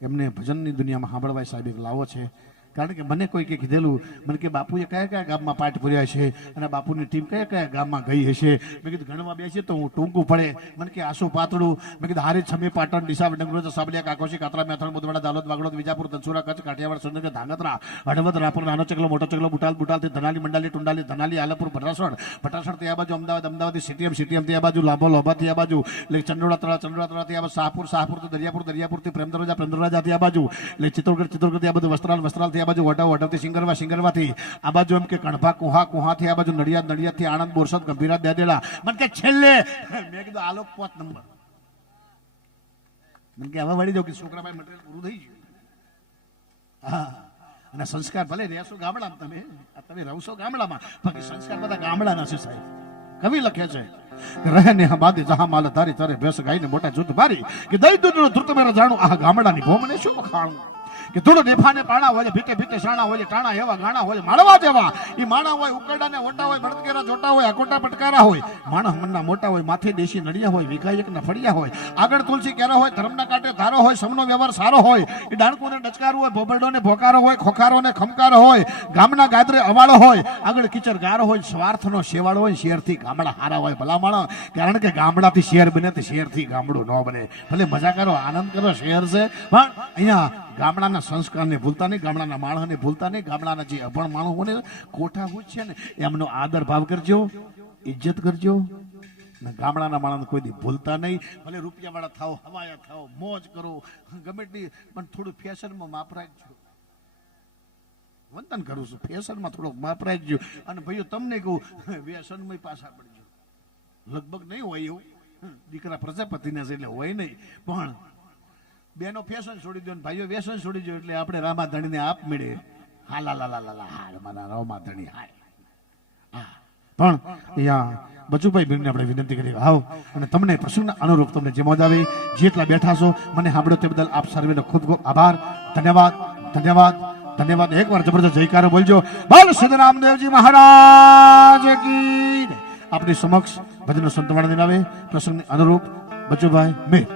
એમને ભજનની દુનિયામાં સાંભળવા સાહેબ એક લાવો છે. કારણ કે મને કોઈ કીધેલું, મને કે બાપુએ કયા કયા ગામમાં પાઠ પૂર્યા છે અને બાપુની ટીમ કયા કયા ગામમાં ગઈ હશે. મેં કીધું ગણવા બેસીએ તો હું ટૂંકું પડે. મને કે આસુ પાતળું, મેં કીધું હારી છમી પાટણ ડીસા ડંગરોજ સાબલિયા કાકોશી કાતરા મેથણ મુદવાડા દાલોદ વાગડોદ વિજાપુર ધનસુરા કચ્છ કાઠિયાવાડ સુરેન્દ્રનગર ધાંગધ્રા હળવદ રાપર નાનો ચકલો મોટો ચકલો બુટાલ બુટાલથી ધનાલી મંડાલી ટુંડાલી ધનાલી આલપુર ભટાસણ ભટાસણ ત્યાં બાજુ અમદાવાદ અમદાવાદથી સીટીએમ ત્યાં બાજુ લાંબો લોભાથી આ બાજુ એટલે ચંડોળા તળા ત્યાં બાજુ શાહપુર થી દરિયાપુરથી પ્રેમદરવાજા ત્યાં બાજુ એટલે ચિત્તોડગઢ ત્યાં બધું વસ્ત્રાલ આ બાજુ વડાવથી સિંગરવાથી આ બાજુ એમ કે કણભા કુહાથી આ બાજુ નડિયાદથી આણંદ બોરસદ ગંભીરા દેદેડા. મને કે છેલ્લે મેં કીધું આલોક 5 નંબર. મને કે હવે વળી જાવ કે છોકરાભાઈ મટીરિયલ પૂરું થઈ ગયું. હા, અને સંસ્કાર ભલે રહેશો ગામડામાં, તમે રહશો ગામડામાં, બાકી સંસ્કાર બધા ગામડાના છે સાહેબ. કવિ લખે છે રહે ને બાદી જહા માલ ધારી તારે ભેસ ગાઈને મોટા જૂથ ભારી કે દઈ દૂધનું ધૃત મેરા જાણું આ ગામડાની ભો મને શું ખાણું. કે ધૂળ દેફાને પાણા હોય, ભીતે ભીતે શાણા હોય, ટાણા એવા ગાણા હોય, માળવા જેવા ઈ માણા હોય, ઉકરડા ને ઓટા હોય, બળદકેરા જોટા હોય, અકોટા પટકારા હોય, માણસ મનના મોટા હોય, માથે દેશી નડિયા હોય, વિઘાયકના ફળિયા હોય, આગળ તુલસી કેરા હોય, ધર્મના કાંટે ધારો હોય, સમનો વ્યવહાર સારો હોય, એ ડાણકુને ડચકારો હોય, ભોબરડો ને ભોકારો હોય, ખોખારો ને ખમકારો હોય, ગામના ગાદરે અવાળો હોય, આગળ કિચર ગારો હોય, સ્વાર્થનો શેવાળો હોય, શેરથી ગામડા હારા હોય. ભલા માણસ, કારણ કે ગામડાથી શહેર બને તો શહેરથી ગામડું ન બને. ભલે મજા કરો, આનંદ કરો, શહેર છે પણ અહીંયા ગામડાના સંસ્કારને ભૂલતા નહીં, ગામડાના માણસને ભૂલતા નહીં, ગામડાના જે અભણ માણસોને કોઠા ભૂજ છે ને એમનો આદર ભાવ કરજો, ઇજ્જત કરજો. ગામડાના માણસને કોઈ દી ભૂલતા નહીં. ભલે રૂપિયા વાળા થાવ, હવાયા થાવ, મોજ કરો, ગમે તે, પણ થોડું ફેશનમાં માપ રાખજો. વંદન કરું છું, ફેશનમાં થોડોક માપ રાખજો. અને ભાઈઓ તમને કહું, વ્યસનમાં પાછા પડજો. લગભગ નહીં હોય એવું, દીકરા પ્રજાપતિના છે એટલે હોય નહીં, પણ બેનો ફેશન છોડી દો, ભાઈઓ વ્યસન છોડી દો એટલે આપણે રામાધણીને આપ મળે હાલ મારા રામાધણી હાય. હા, પણ અહીંયા બચુભાઈ બેનને આપણે વિનંતી કરી આવો અને તમને પ્રસંગના અનુરૂપ તમને જે મોજ આવી, જેટલા બેઠા છો, મને સાંભળ્યો તે બદલ આપ સર્વેનો ખૂબ ખૂબ આભાર, ધન્યવાદ ધન્યવાદ ધન્યવાદ. એકવાર જબરદસ્ત જયકારો બોલજો. બોલ સિદ્ધ રામદેવજી મહારાજ કી. આપણી સમક્ષ ભજનનો સંતવાણા દિન આવે પ્રસંગને અનુરૂપ બચુભાઈ મેં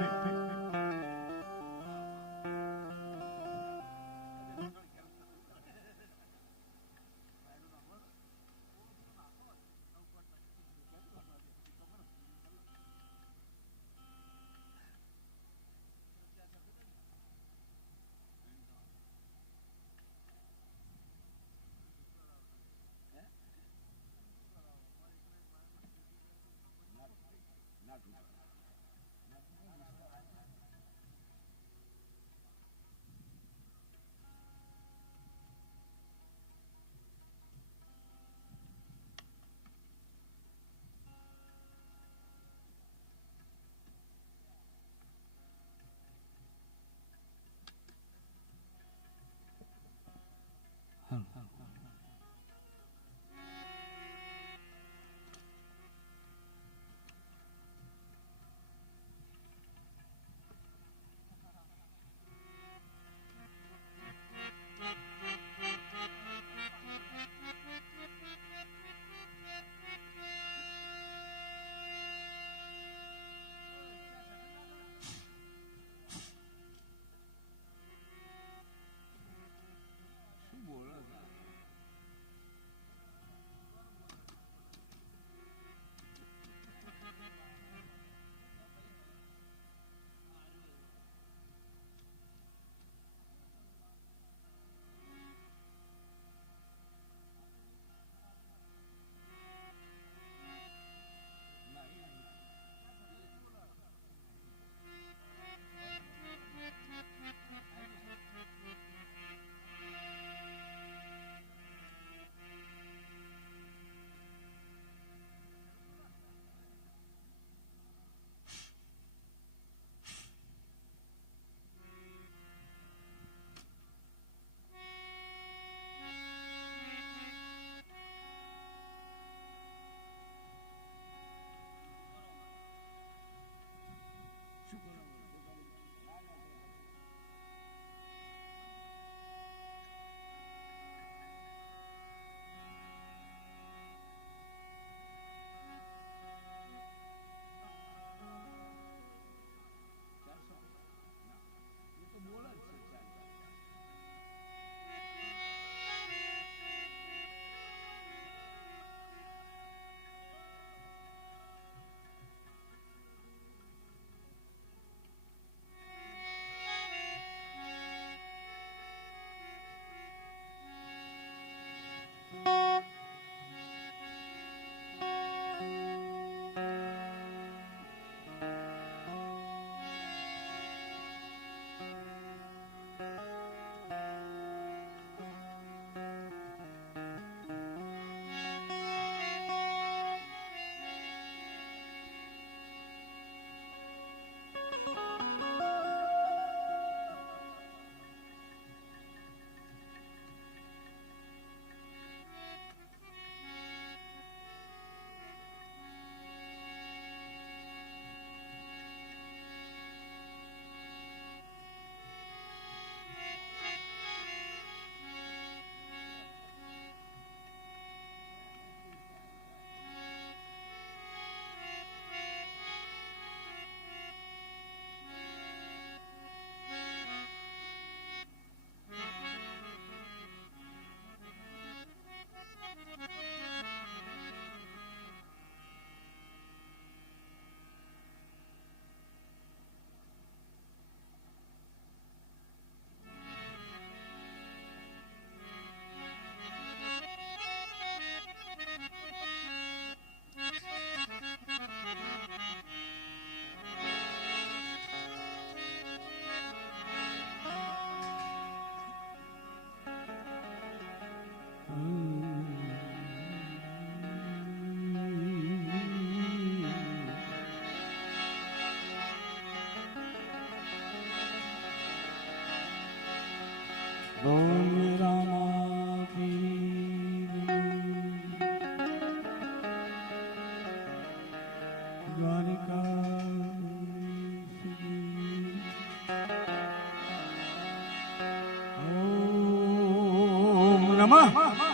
નમઃ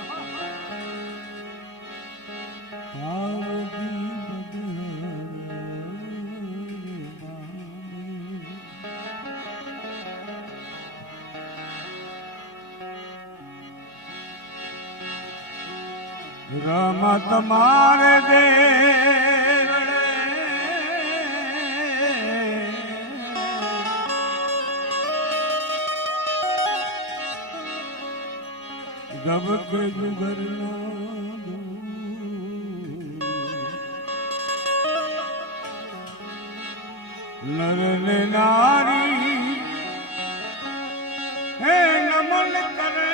રમત મારે દે ગબક નર ને નારી હે નમન કરે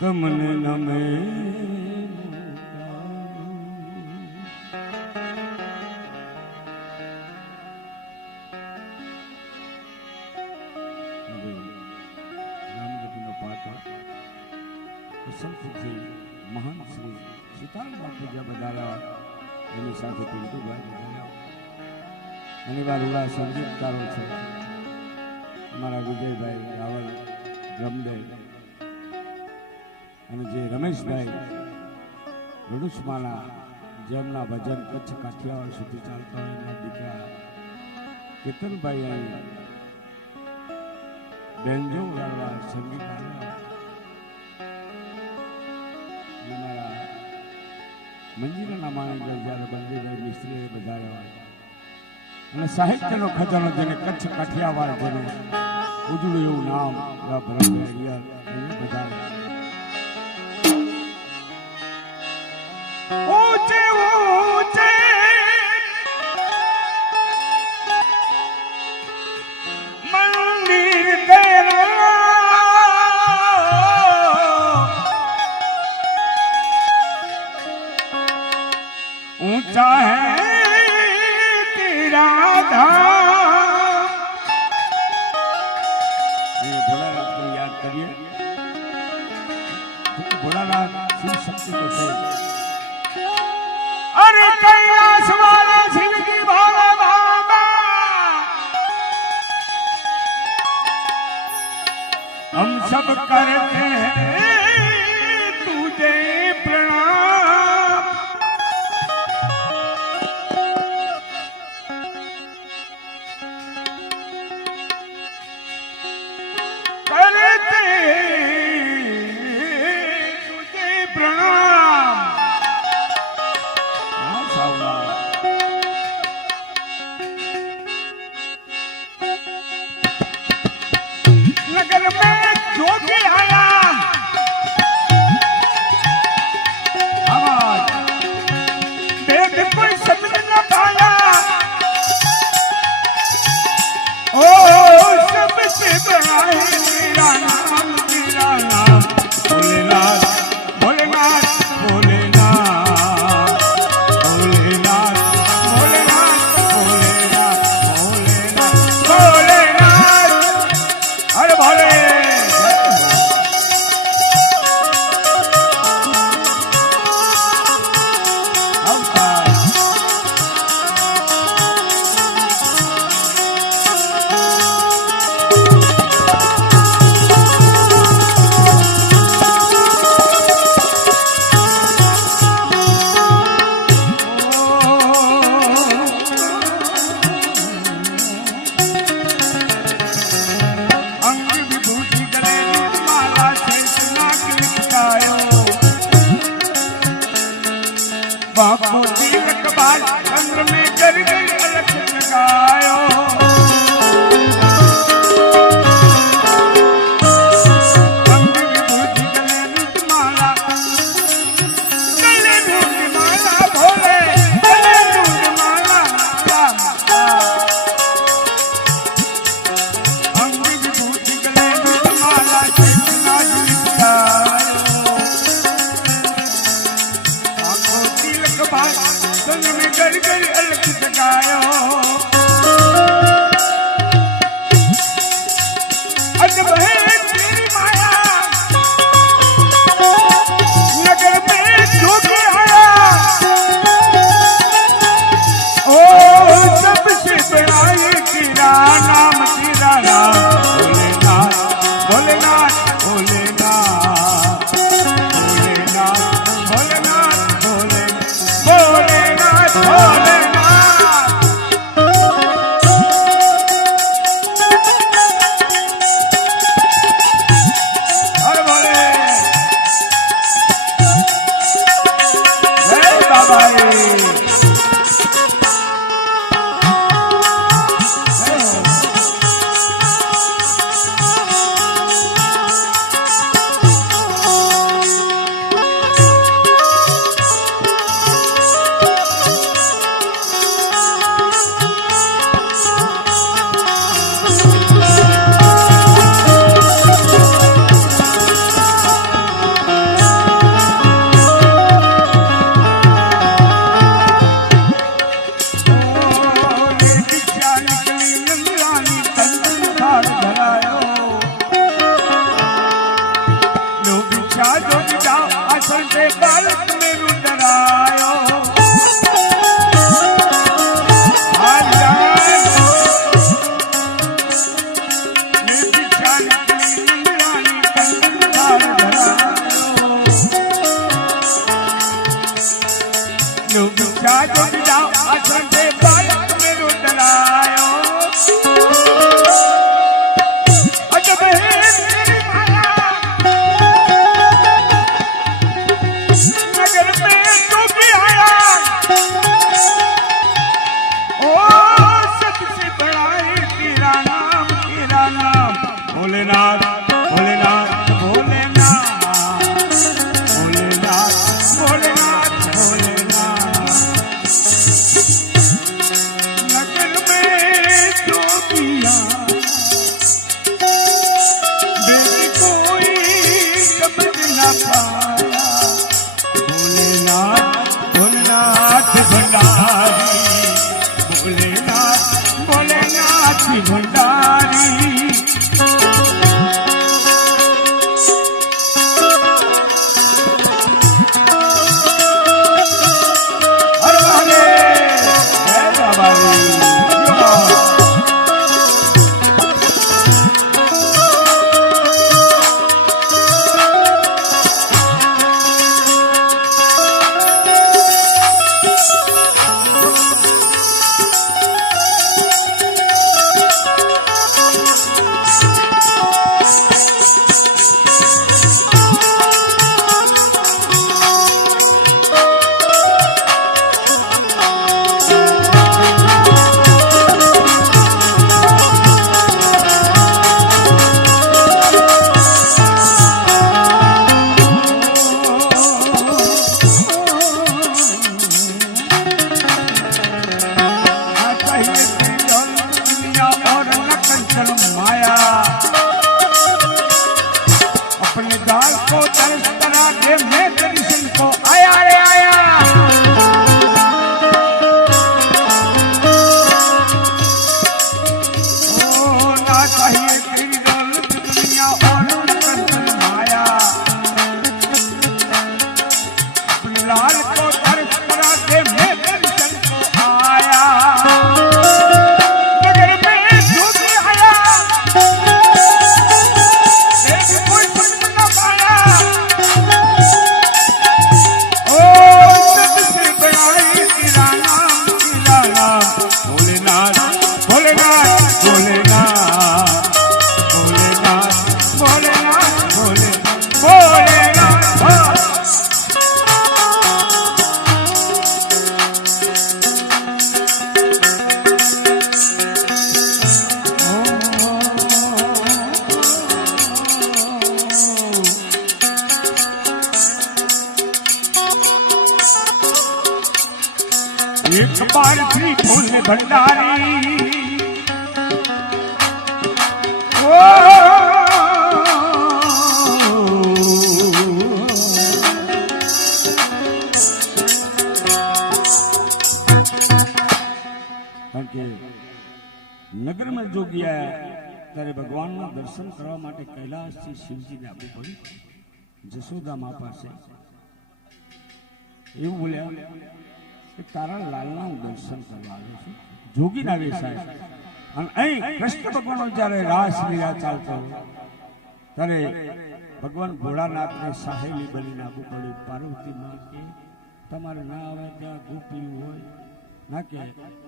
તમને નમે રામદેવનો પાઠ સંતજી મહાન શ્રી સીતારામ બાપુ જ્યાં બધારા એની સાથે પિન્ટુભાઈ બધારા એની વાર ઉડા સંગીતકારો છે અમારા વિજયભાઈ રાવલ રમદેવ અને જે રમેશભાઈ વડુસમાના જેમના ભજન કચ્છ કાઠિયાવાડ સુધી ચાલતા હોય એના દીકરા કેતનભાઈ અહીં બેન્જો ગાવા સંગીત આવ્યા મારા મંજીરાના માણેકર જ્યારે બંદીભાઈ મિસ્ત્રી બધા રહેવાય અને સાહિત્યનો ખજાનો જેને કચ્છ કાઠિયાવાડ જેને ઉજળું એવું નામ એવા ભરતભાઈ એને બધા ऊंचे ऊंचे मंदिर तेरा ऊंचा है तेरा धाम ये भोलानाथ को याद करिए भोलानाथ शिव शक्ति को है अरे कैलाश वाला शिव की भोला बाबा हम सब करते हैं तुझे प्रणाम करते तुझे प्रणाम नगर में जोगी आया आवाज वेद कोई समझ न पाया ओ सबसे बड़ा है मेरा नाम भोलेनाथ भोलेनाथ भोलेनाथ भोलेनाथ भोलेनाथ भोलेनाथ भोलेनाथ अरे भोले बापू तिलक बाज चंद्र में कर गई अलग लगायो अंग विभूति गले नुतमाला भोले गले नुतमाला अंग विभूति गले नुतमाला कृष्णा जुलिया संग में कर कर अलग सगायो अजब है तेरी माया नगर में जोगी आया ओ सबसे भंडारी કારણ કે નગરમાં જો ગયા ત્યારે ભગવાનના દર્શન કરવા માટે કૈલાસથી શિવજીને આવવું પડ્યું જશોદા મા પાસે એવું બોલ્યા કે તારા લાલના હું દર્શન કરવા આવ્યો છું જોગીના વેશાય અને અહીં કૃષ્ણ ભગવાનનો જ્યારે રાસ લીલા ચાલતો ત્યારે ભગવાન ભોળાનાથને સાહેલી બનીને આવવું પડ્યું પાર્વતી માં કે તમારે ના આવે ત્યાં ગોપી હોય ના કે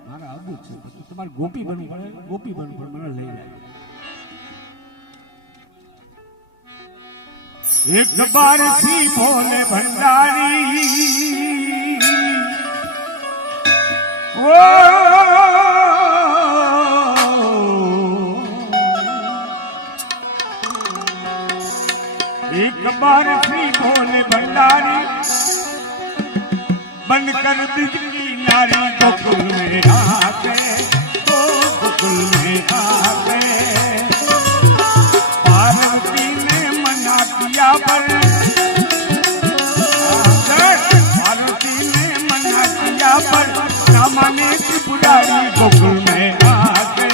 મારે આવવું છે પછી તમારે ગોપી બનવું પડે ગોપી બનવું પડે મને લઈ જાય एक बार सी भोले भंडारी ओ एक बार सी भोले भंडारी बन कर बिजली नारी गोकुल में आके ओ गोकुल में आके भारती ने मना किया पर ना माने त्रिपुरारी गोकुल में आके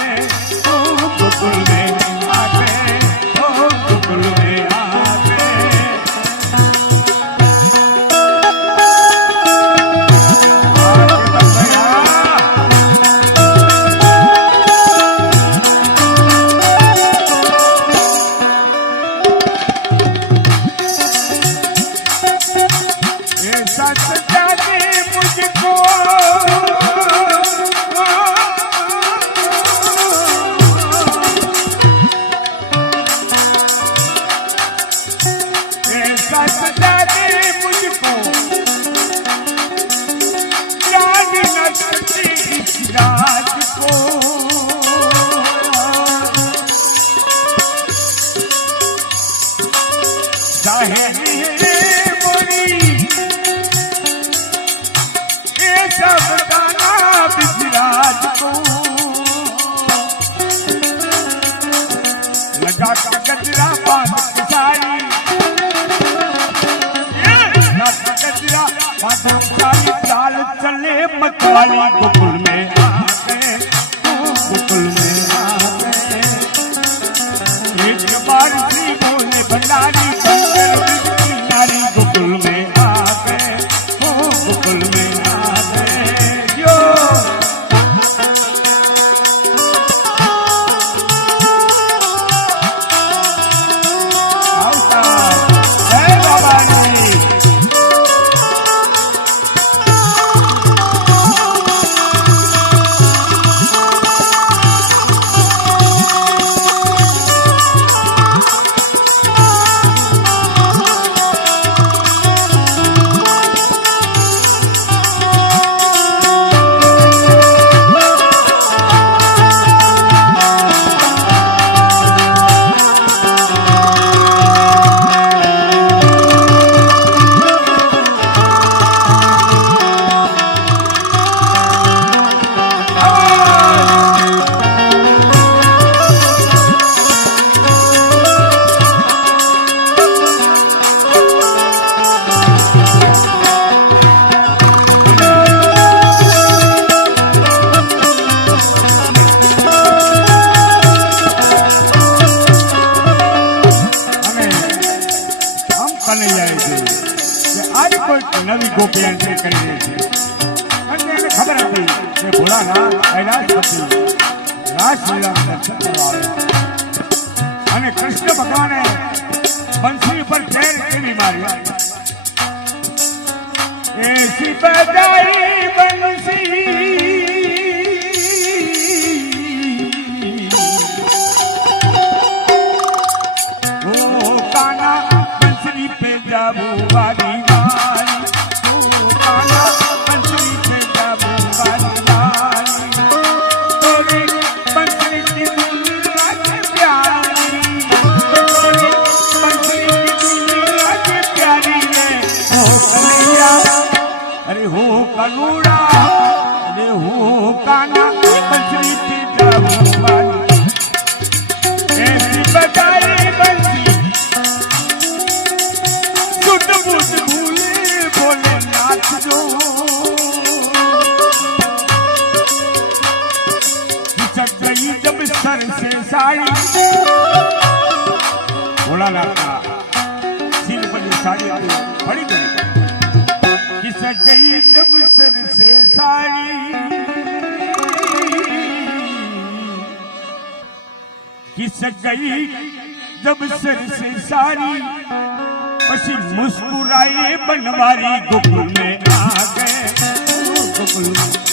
ओ गोकुल में आके ओ गोकुल में आके चले मतवाली गोकुल में आके गोकुल में आके एक बार श्री भोले भंडारी नारी गोकुल में आके गोकुल में आके यो जय बाबा નવી ગોપી એન્ટ્રી કરી રહી છે અને એને ખબર હતી કે ભોળાનાથ કૈલાસપતિ રાસલીલાનું દર્શન કરવા આવ્યા અને કૃષ્ણ ભગવાને બંસરી પર ફેર કેવી મારી એસી બજાઈ બંસરી ઓ કાના બંસરી पे जाबू वाली कलूड़ा सर से साड़ी भोलानाथ का सिर पर जो साड़ी आई बड़ी गई खिसक गई जब सर से साड़ी खिसक गई जब सर से साड़ी पसी मुस्कुराए बनवारी गोकुल में आ गए गोकुल में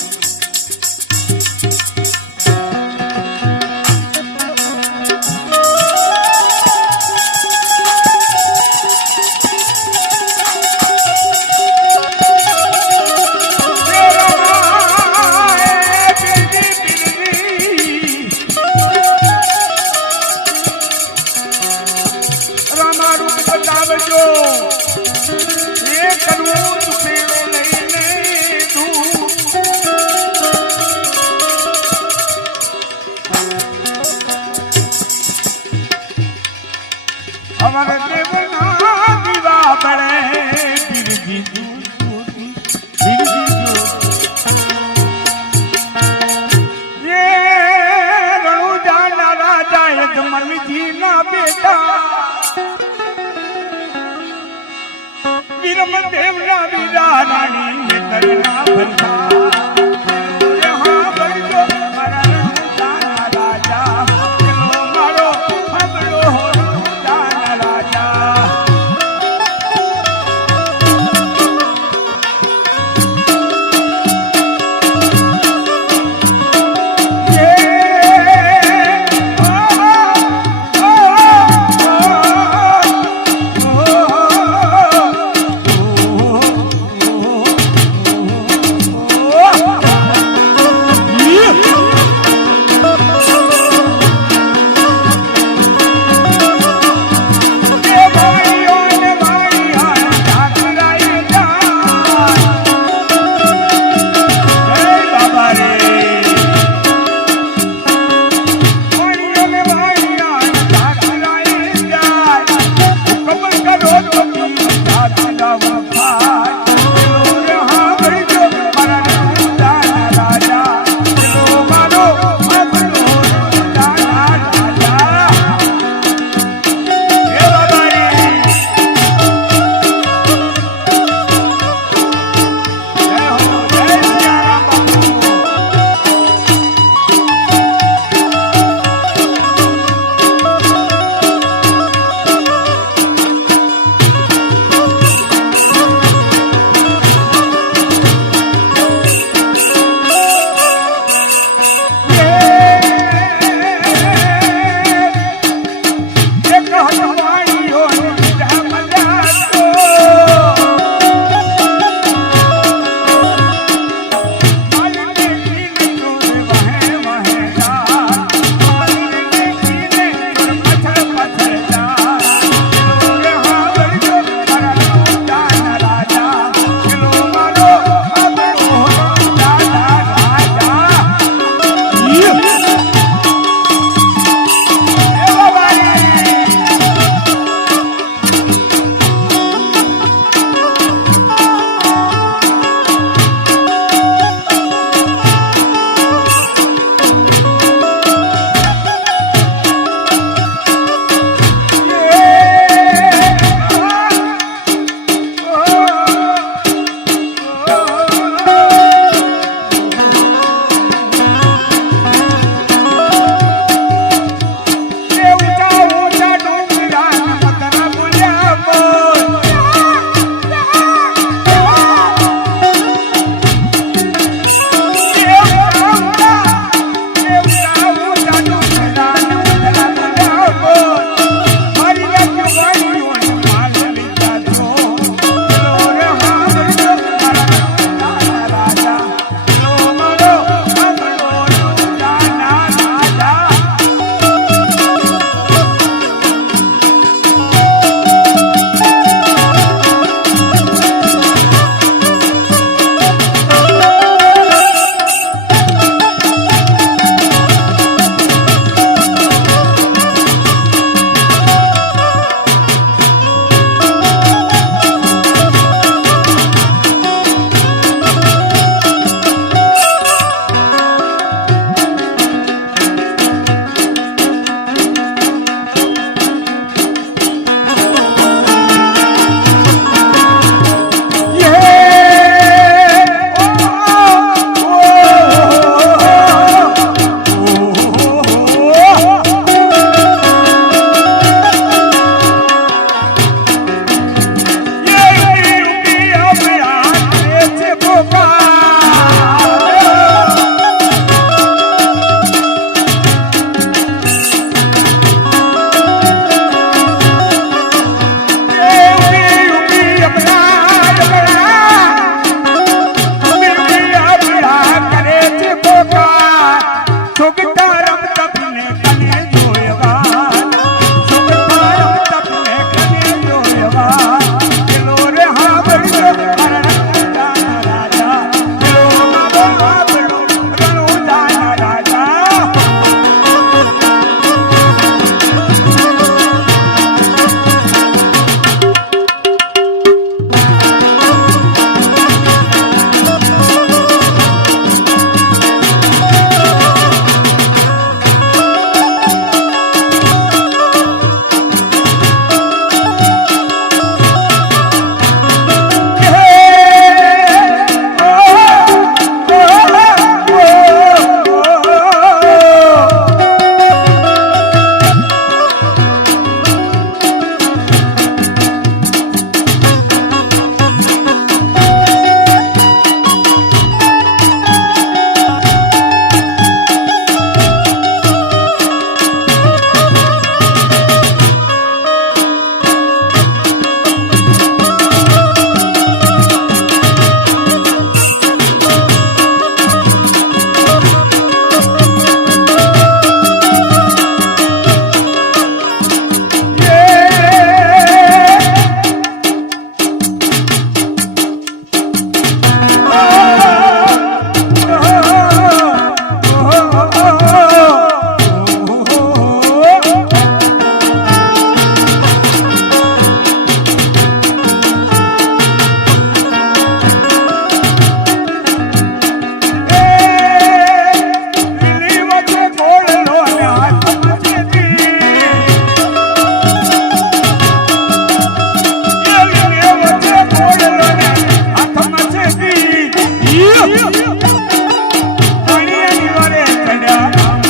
પાણીની વારે ચડ્યા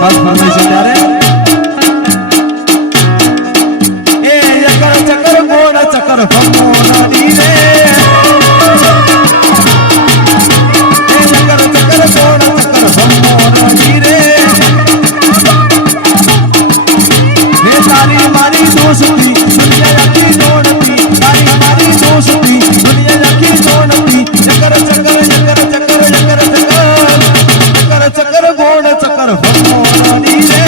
ખાસ ફરમાય છે ત્યારે એ ચકર ચકર ગોળ ચકર ફરમો નદી રે એ ચકર ચકર ગોળ ચકર ફરમો નદી રે હે તારી મારી દોસ્તી દુનિયા આખી દોડતી તારી મારી દોસ્તી દુનિયા આખી દોડતી ચકર ચકર ચકર ચકર ચકર ચકર ચકર ગોળ ચકર ફરમો નદી રે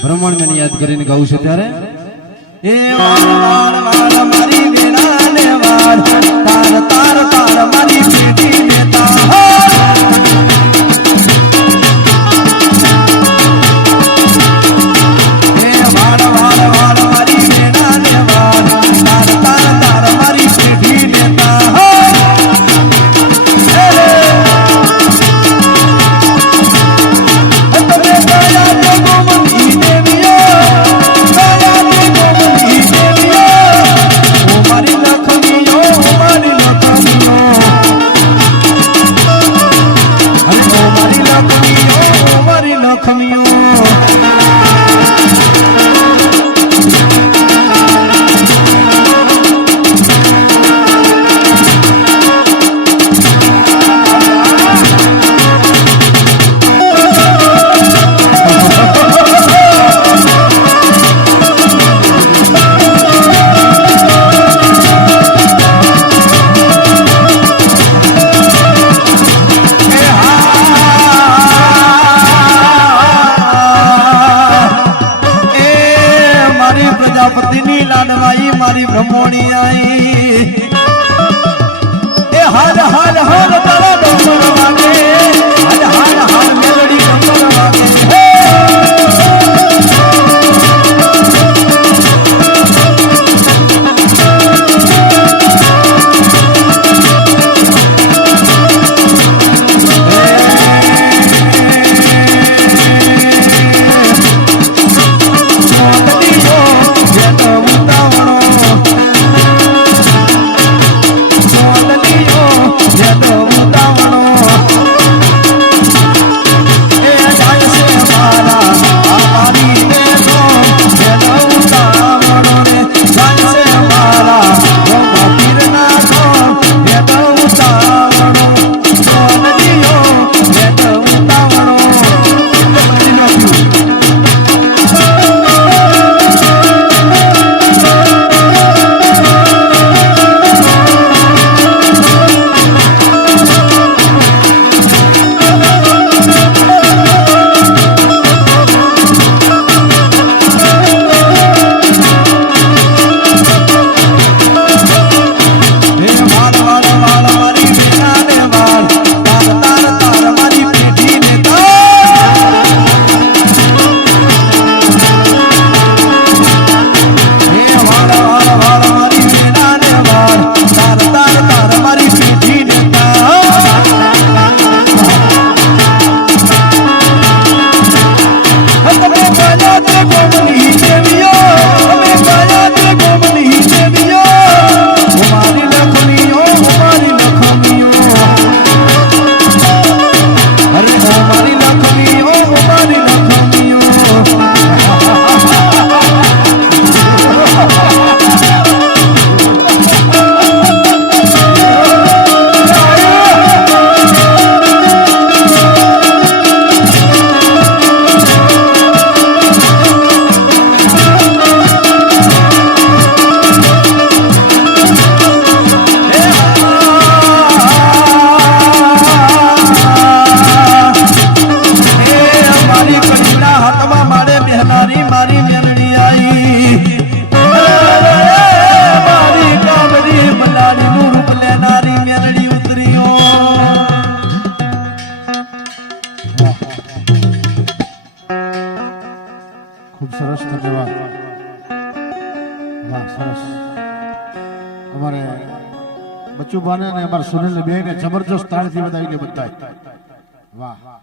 બ્રહ્માંડ મને યાદ કરીને ગાઉં છું ત્યારે એ મારી વીણા ને વાર તાર તાર તાર મારી પેટી ને ખૂબ સરસ, ધન્યવાદ. વાહ, સરસ. અમારે બચ્ચુભાને અને અમારા સુનિલ બેને જબરજસ્ત તાળથી વધાવી લે બધા. વાહ વાહ,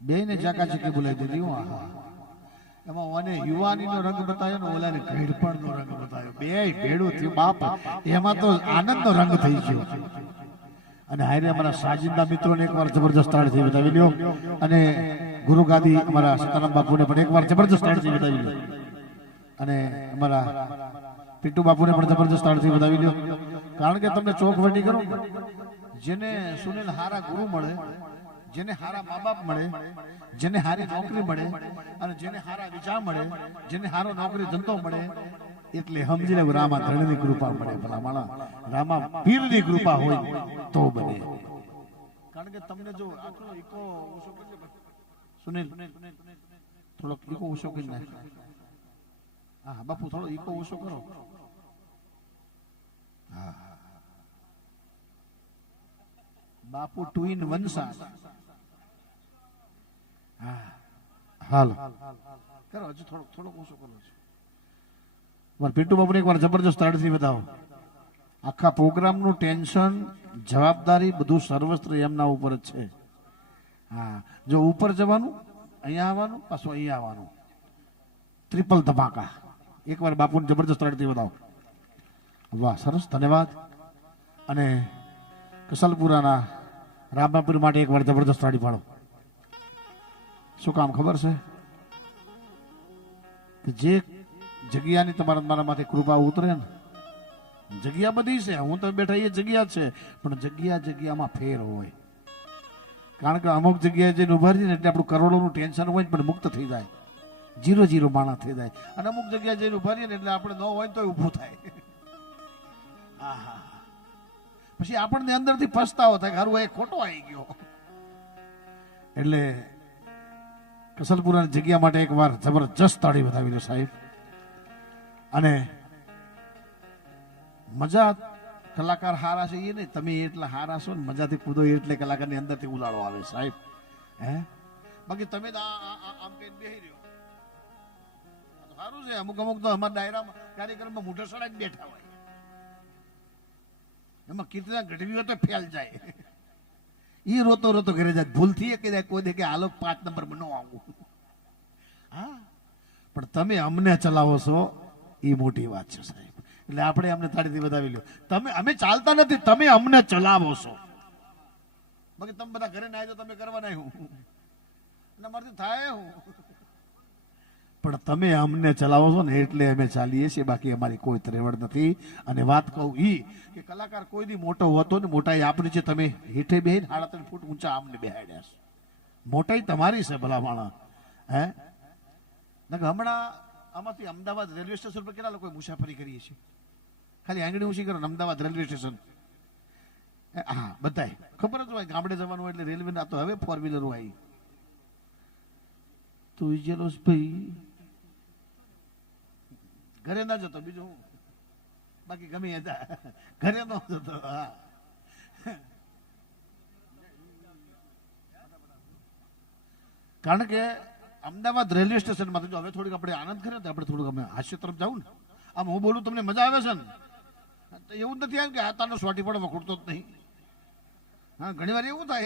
બેને ચાકાચીકી બોલાવી દીધી. વાહ, એમાં ઓને યુવાનીનો રંગ બતાવ્યો ને ઓલાને ઘેડપણનો રંગ બતાવ્યો. બે ભેડું થયું બાપ, એમાં તો આનંદનો રંગ થઈ ગયો. અને હારે અમારા સાજિંદા મિત્રોને એકવાર જબરજસ્ત તાળથી વધાવી લ્યો. અને ગુરુ ગાદી અમારા સીતારામ બાપુને પણ એકવાર જબરજસ્ત તાળથી વધાવી લ્યો. અને અમારા પીટુ બાપુને પણ જબરજસ્ત તાળથી વધાવી લ્યો. કારણ કે તમને ચોખવટી કરો, જેને સુનિલ હારા ગુરુ મળે, જેને હારા મા બાપ મળે, જેને હારી નોકરી મળે, અને જેને હારા વિચાર મળે, જેને હારો નોકરી ધંધો મળે, એટલે સમજી લેવું રામા ધણીની કૃપા મળે. ભલા માણા, રામા પીરની કૃપા હોય તો બને. કારણ કે તમને જો આટલો ઈકો ઓછો કરજો સુનિલ, થોડોક ઈકો ઓછો કરી નાખ. હા બાપુ, થોડો ઈકો ઓછો કરો. હા બાપુ, 2 in 1 સાથ. હા હાલો કરો, હજુ થોડોક ઓછો કરો. મારા પીટુ બાપુને એકવાર જબરજસ્ત તાળથી બતાવો. આખા પ્રોગ્રામનું ટેન્શન, જવાબદારી બધું સર્વસ્ત્ર એમના ઉપર જ છે. હા, જો ઉપર જવાનું, અહીંયા આવવાનું, પાછું અહીંયા આવવાનું, ટ્રિપલ ધમાકા. એકવાર બાપુને જબરજસ્ત તાળથી બતાવો. વાહ, સરસ, ધન્યવાદ. અને કસલપુરાના રામાપીર માટે એકવાર જબરદસ્ત તાળી પાડો. શું કામ ખબર છે? કે જે જગ્યાની તમારા મારા માથે કૃપા ઉતરે ને, જગ્યા બધી છે, હું તો બેઠા એ જગ્યા છે, પણ જગ્યામાં ફેર હોય. કારણ કે અમુક જગ્યાએ જઈને ઉભા રહીએ ને એટલે આપણું કરોડોનું ટેન્શન હોય પણ મુક્ત થઈ જાય, 0 માણસ થઈ જાય. અને અમુક જગ્યાએ જઈને ઉભા રહીએ ને એટલે આપણે ન હોય તો ઊભું થાય. પછી આપણને અંદરથી પસ્તાવો થાય, હારું એ ખોટો આવી ગયો. એટલે કસલપુરાની જગ્યા માટે એકવાર જબરજસ્ત તાળી વધાવી લો સાહેબ. અને મજા, કલાકાર હારા છે એ નહીં, તમે એટલા હારા છો ને મજાથી કૂદો એટલે કલાકારની અંદરથી ઉલાળો આવે સાહેબ. હે બાકી તમે આમ કઈ બેહી રહ્યો સારું છે. અમુક તો અમારા ડાયરામાં કાર્યક્રમમાં મોઢા સડાઈને બેઠા હોય, એમાં કીર્તના ઘટવી હોય તો ફેલ જાય. એ રોતો રોતો ઘરે જાય, ભૂલથી કે જાય કોઈ દે કે આલો 5 નંબરમાં ન આવું. હા, પણ તમે અમને ચલાવો છો એ મોટી વાત છે સાહેબ. એટલે આપણે અમને તાળીથી વધાવી લો. અમે ચાલતા નથી, તમે અમને ચલાવો છો. બાકી તમે બધા ઘરે ના આવ્યો તમે કરવાના હું એટલે મારથી થાય હું, પણ તમે અમને ચલાવો છો ને એટલે અમે ચાલીએ છીએ. બાકી અમારી કોઈ ત્રેવડ નથી. અને વાત કહું ઈ કે કલાકાર કોઈ દી મોટો હોતો ને, મોટાઈ આપણી છે. તમે હેઠે બેહીને 3.5 ફૂટ ઊંચા આમને બેહાડ્યા છે, મોટાઈ તમારી છે ભલા માણા. હે હમણાં આમાંથી અમદાવાદ રેલવે સ્ટેશન પર કેટલા લોકો મુસાફરી કરીએ છીએ? ખાલી આંગળી ઊંચી કરો ને અમદાવાદ રેલવે સ્ટેશન. હા બધાય ખબર જ હોય, ગામડે જવાનું હોય એટલે રેલવે ના તો હવે 4 વ્હીલર આવી. તું જેલો ભાઈ ઘરે ના જતો, બીજું હું બાકી ગમે ઘરે ન જતો. હા કારણ કે અમદાવાદ રેલવે સ્ટેશનમાં જો હવે થોડીક આપણે આનંદ કરીએ તો આપણે થોડુંક અમે હાસ્ય તરફ જાવું ને. આમ હું બોલું તમને મજા આવે છે ને, એવું નથી આવ્યું કે હાથાનો સ્વાટી પડે વખોડતો જ નહીં. હા ઘણી વાર એવું થાય.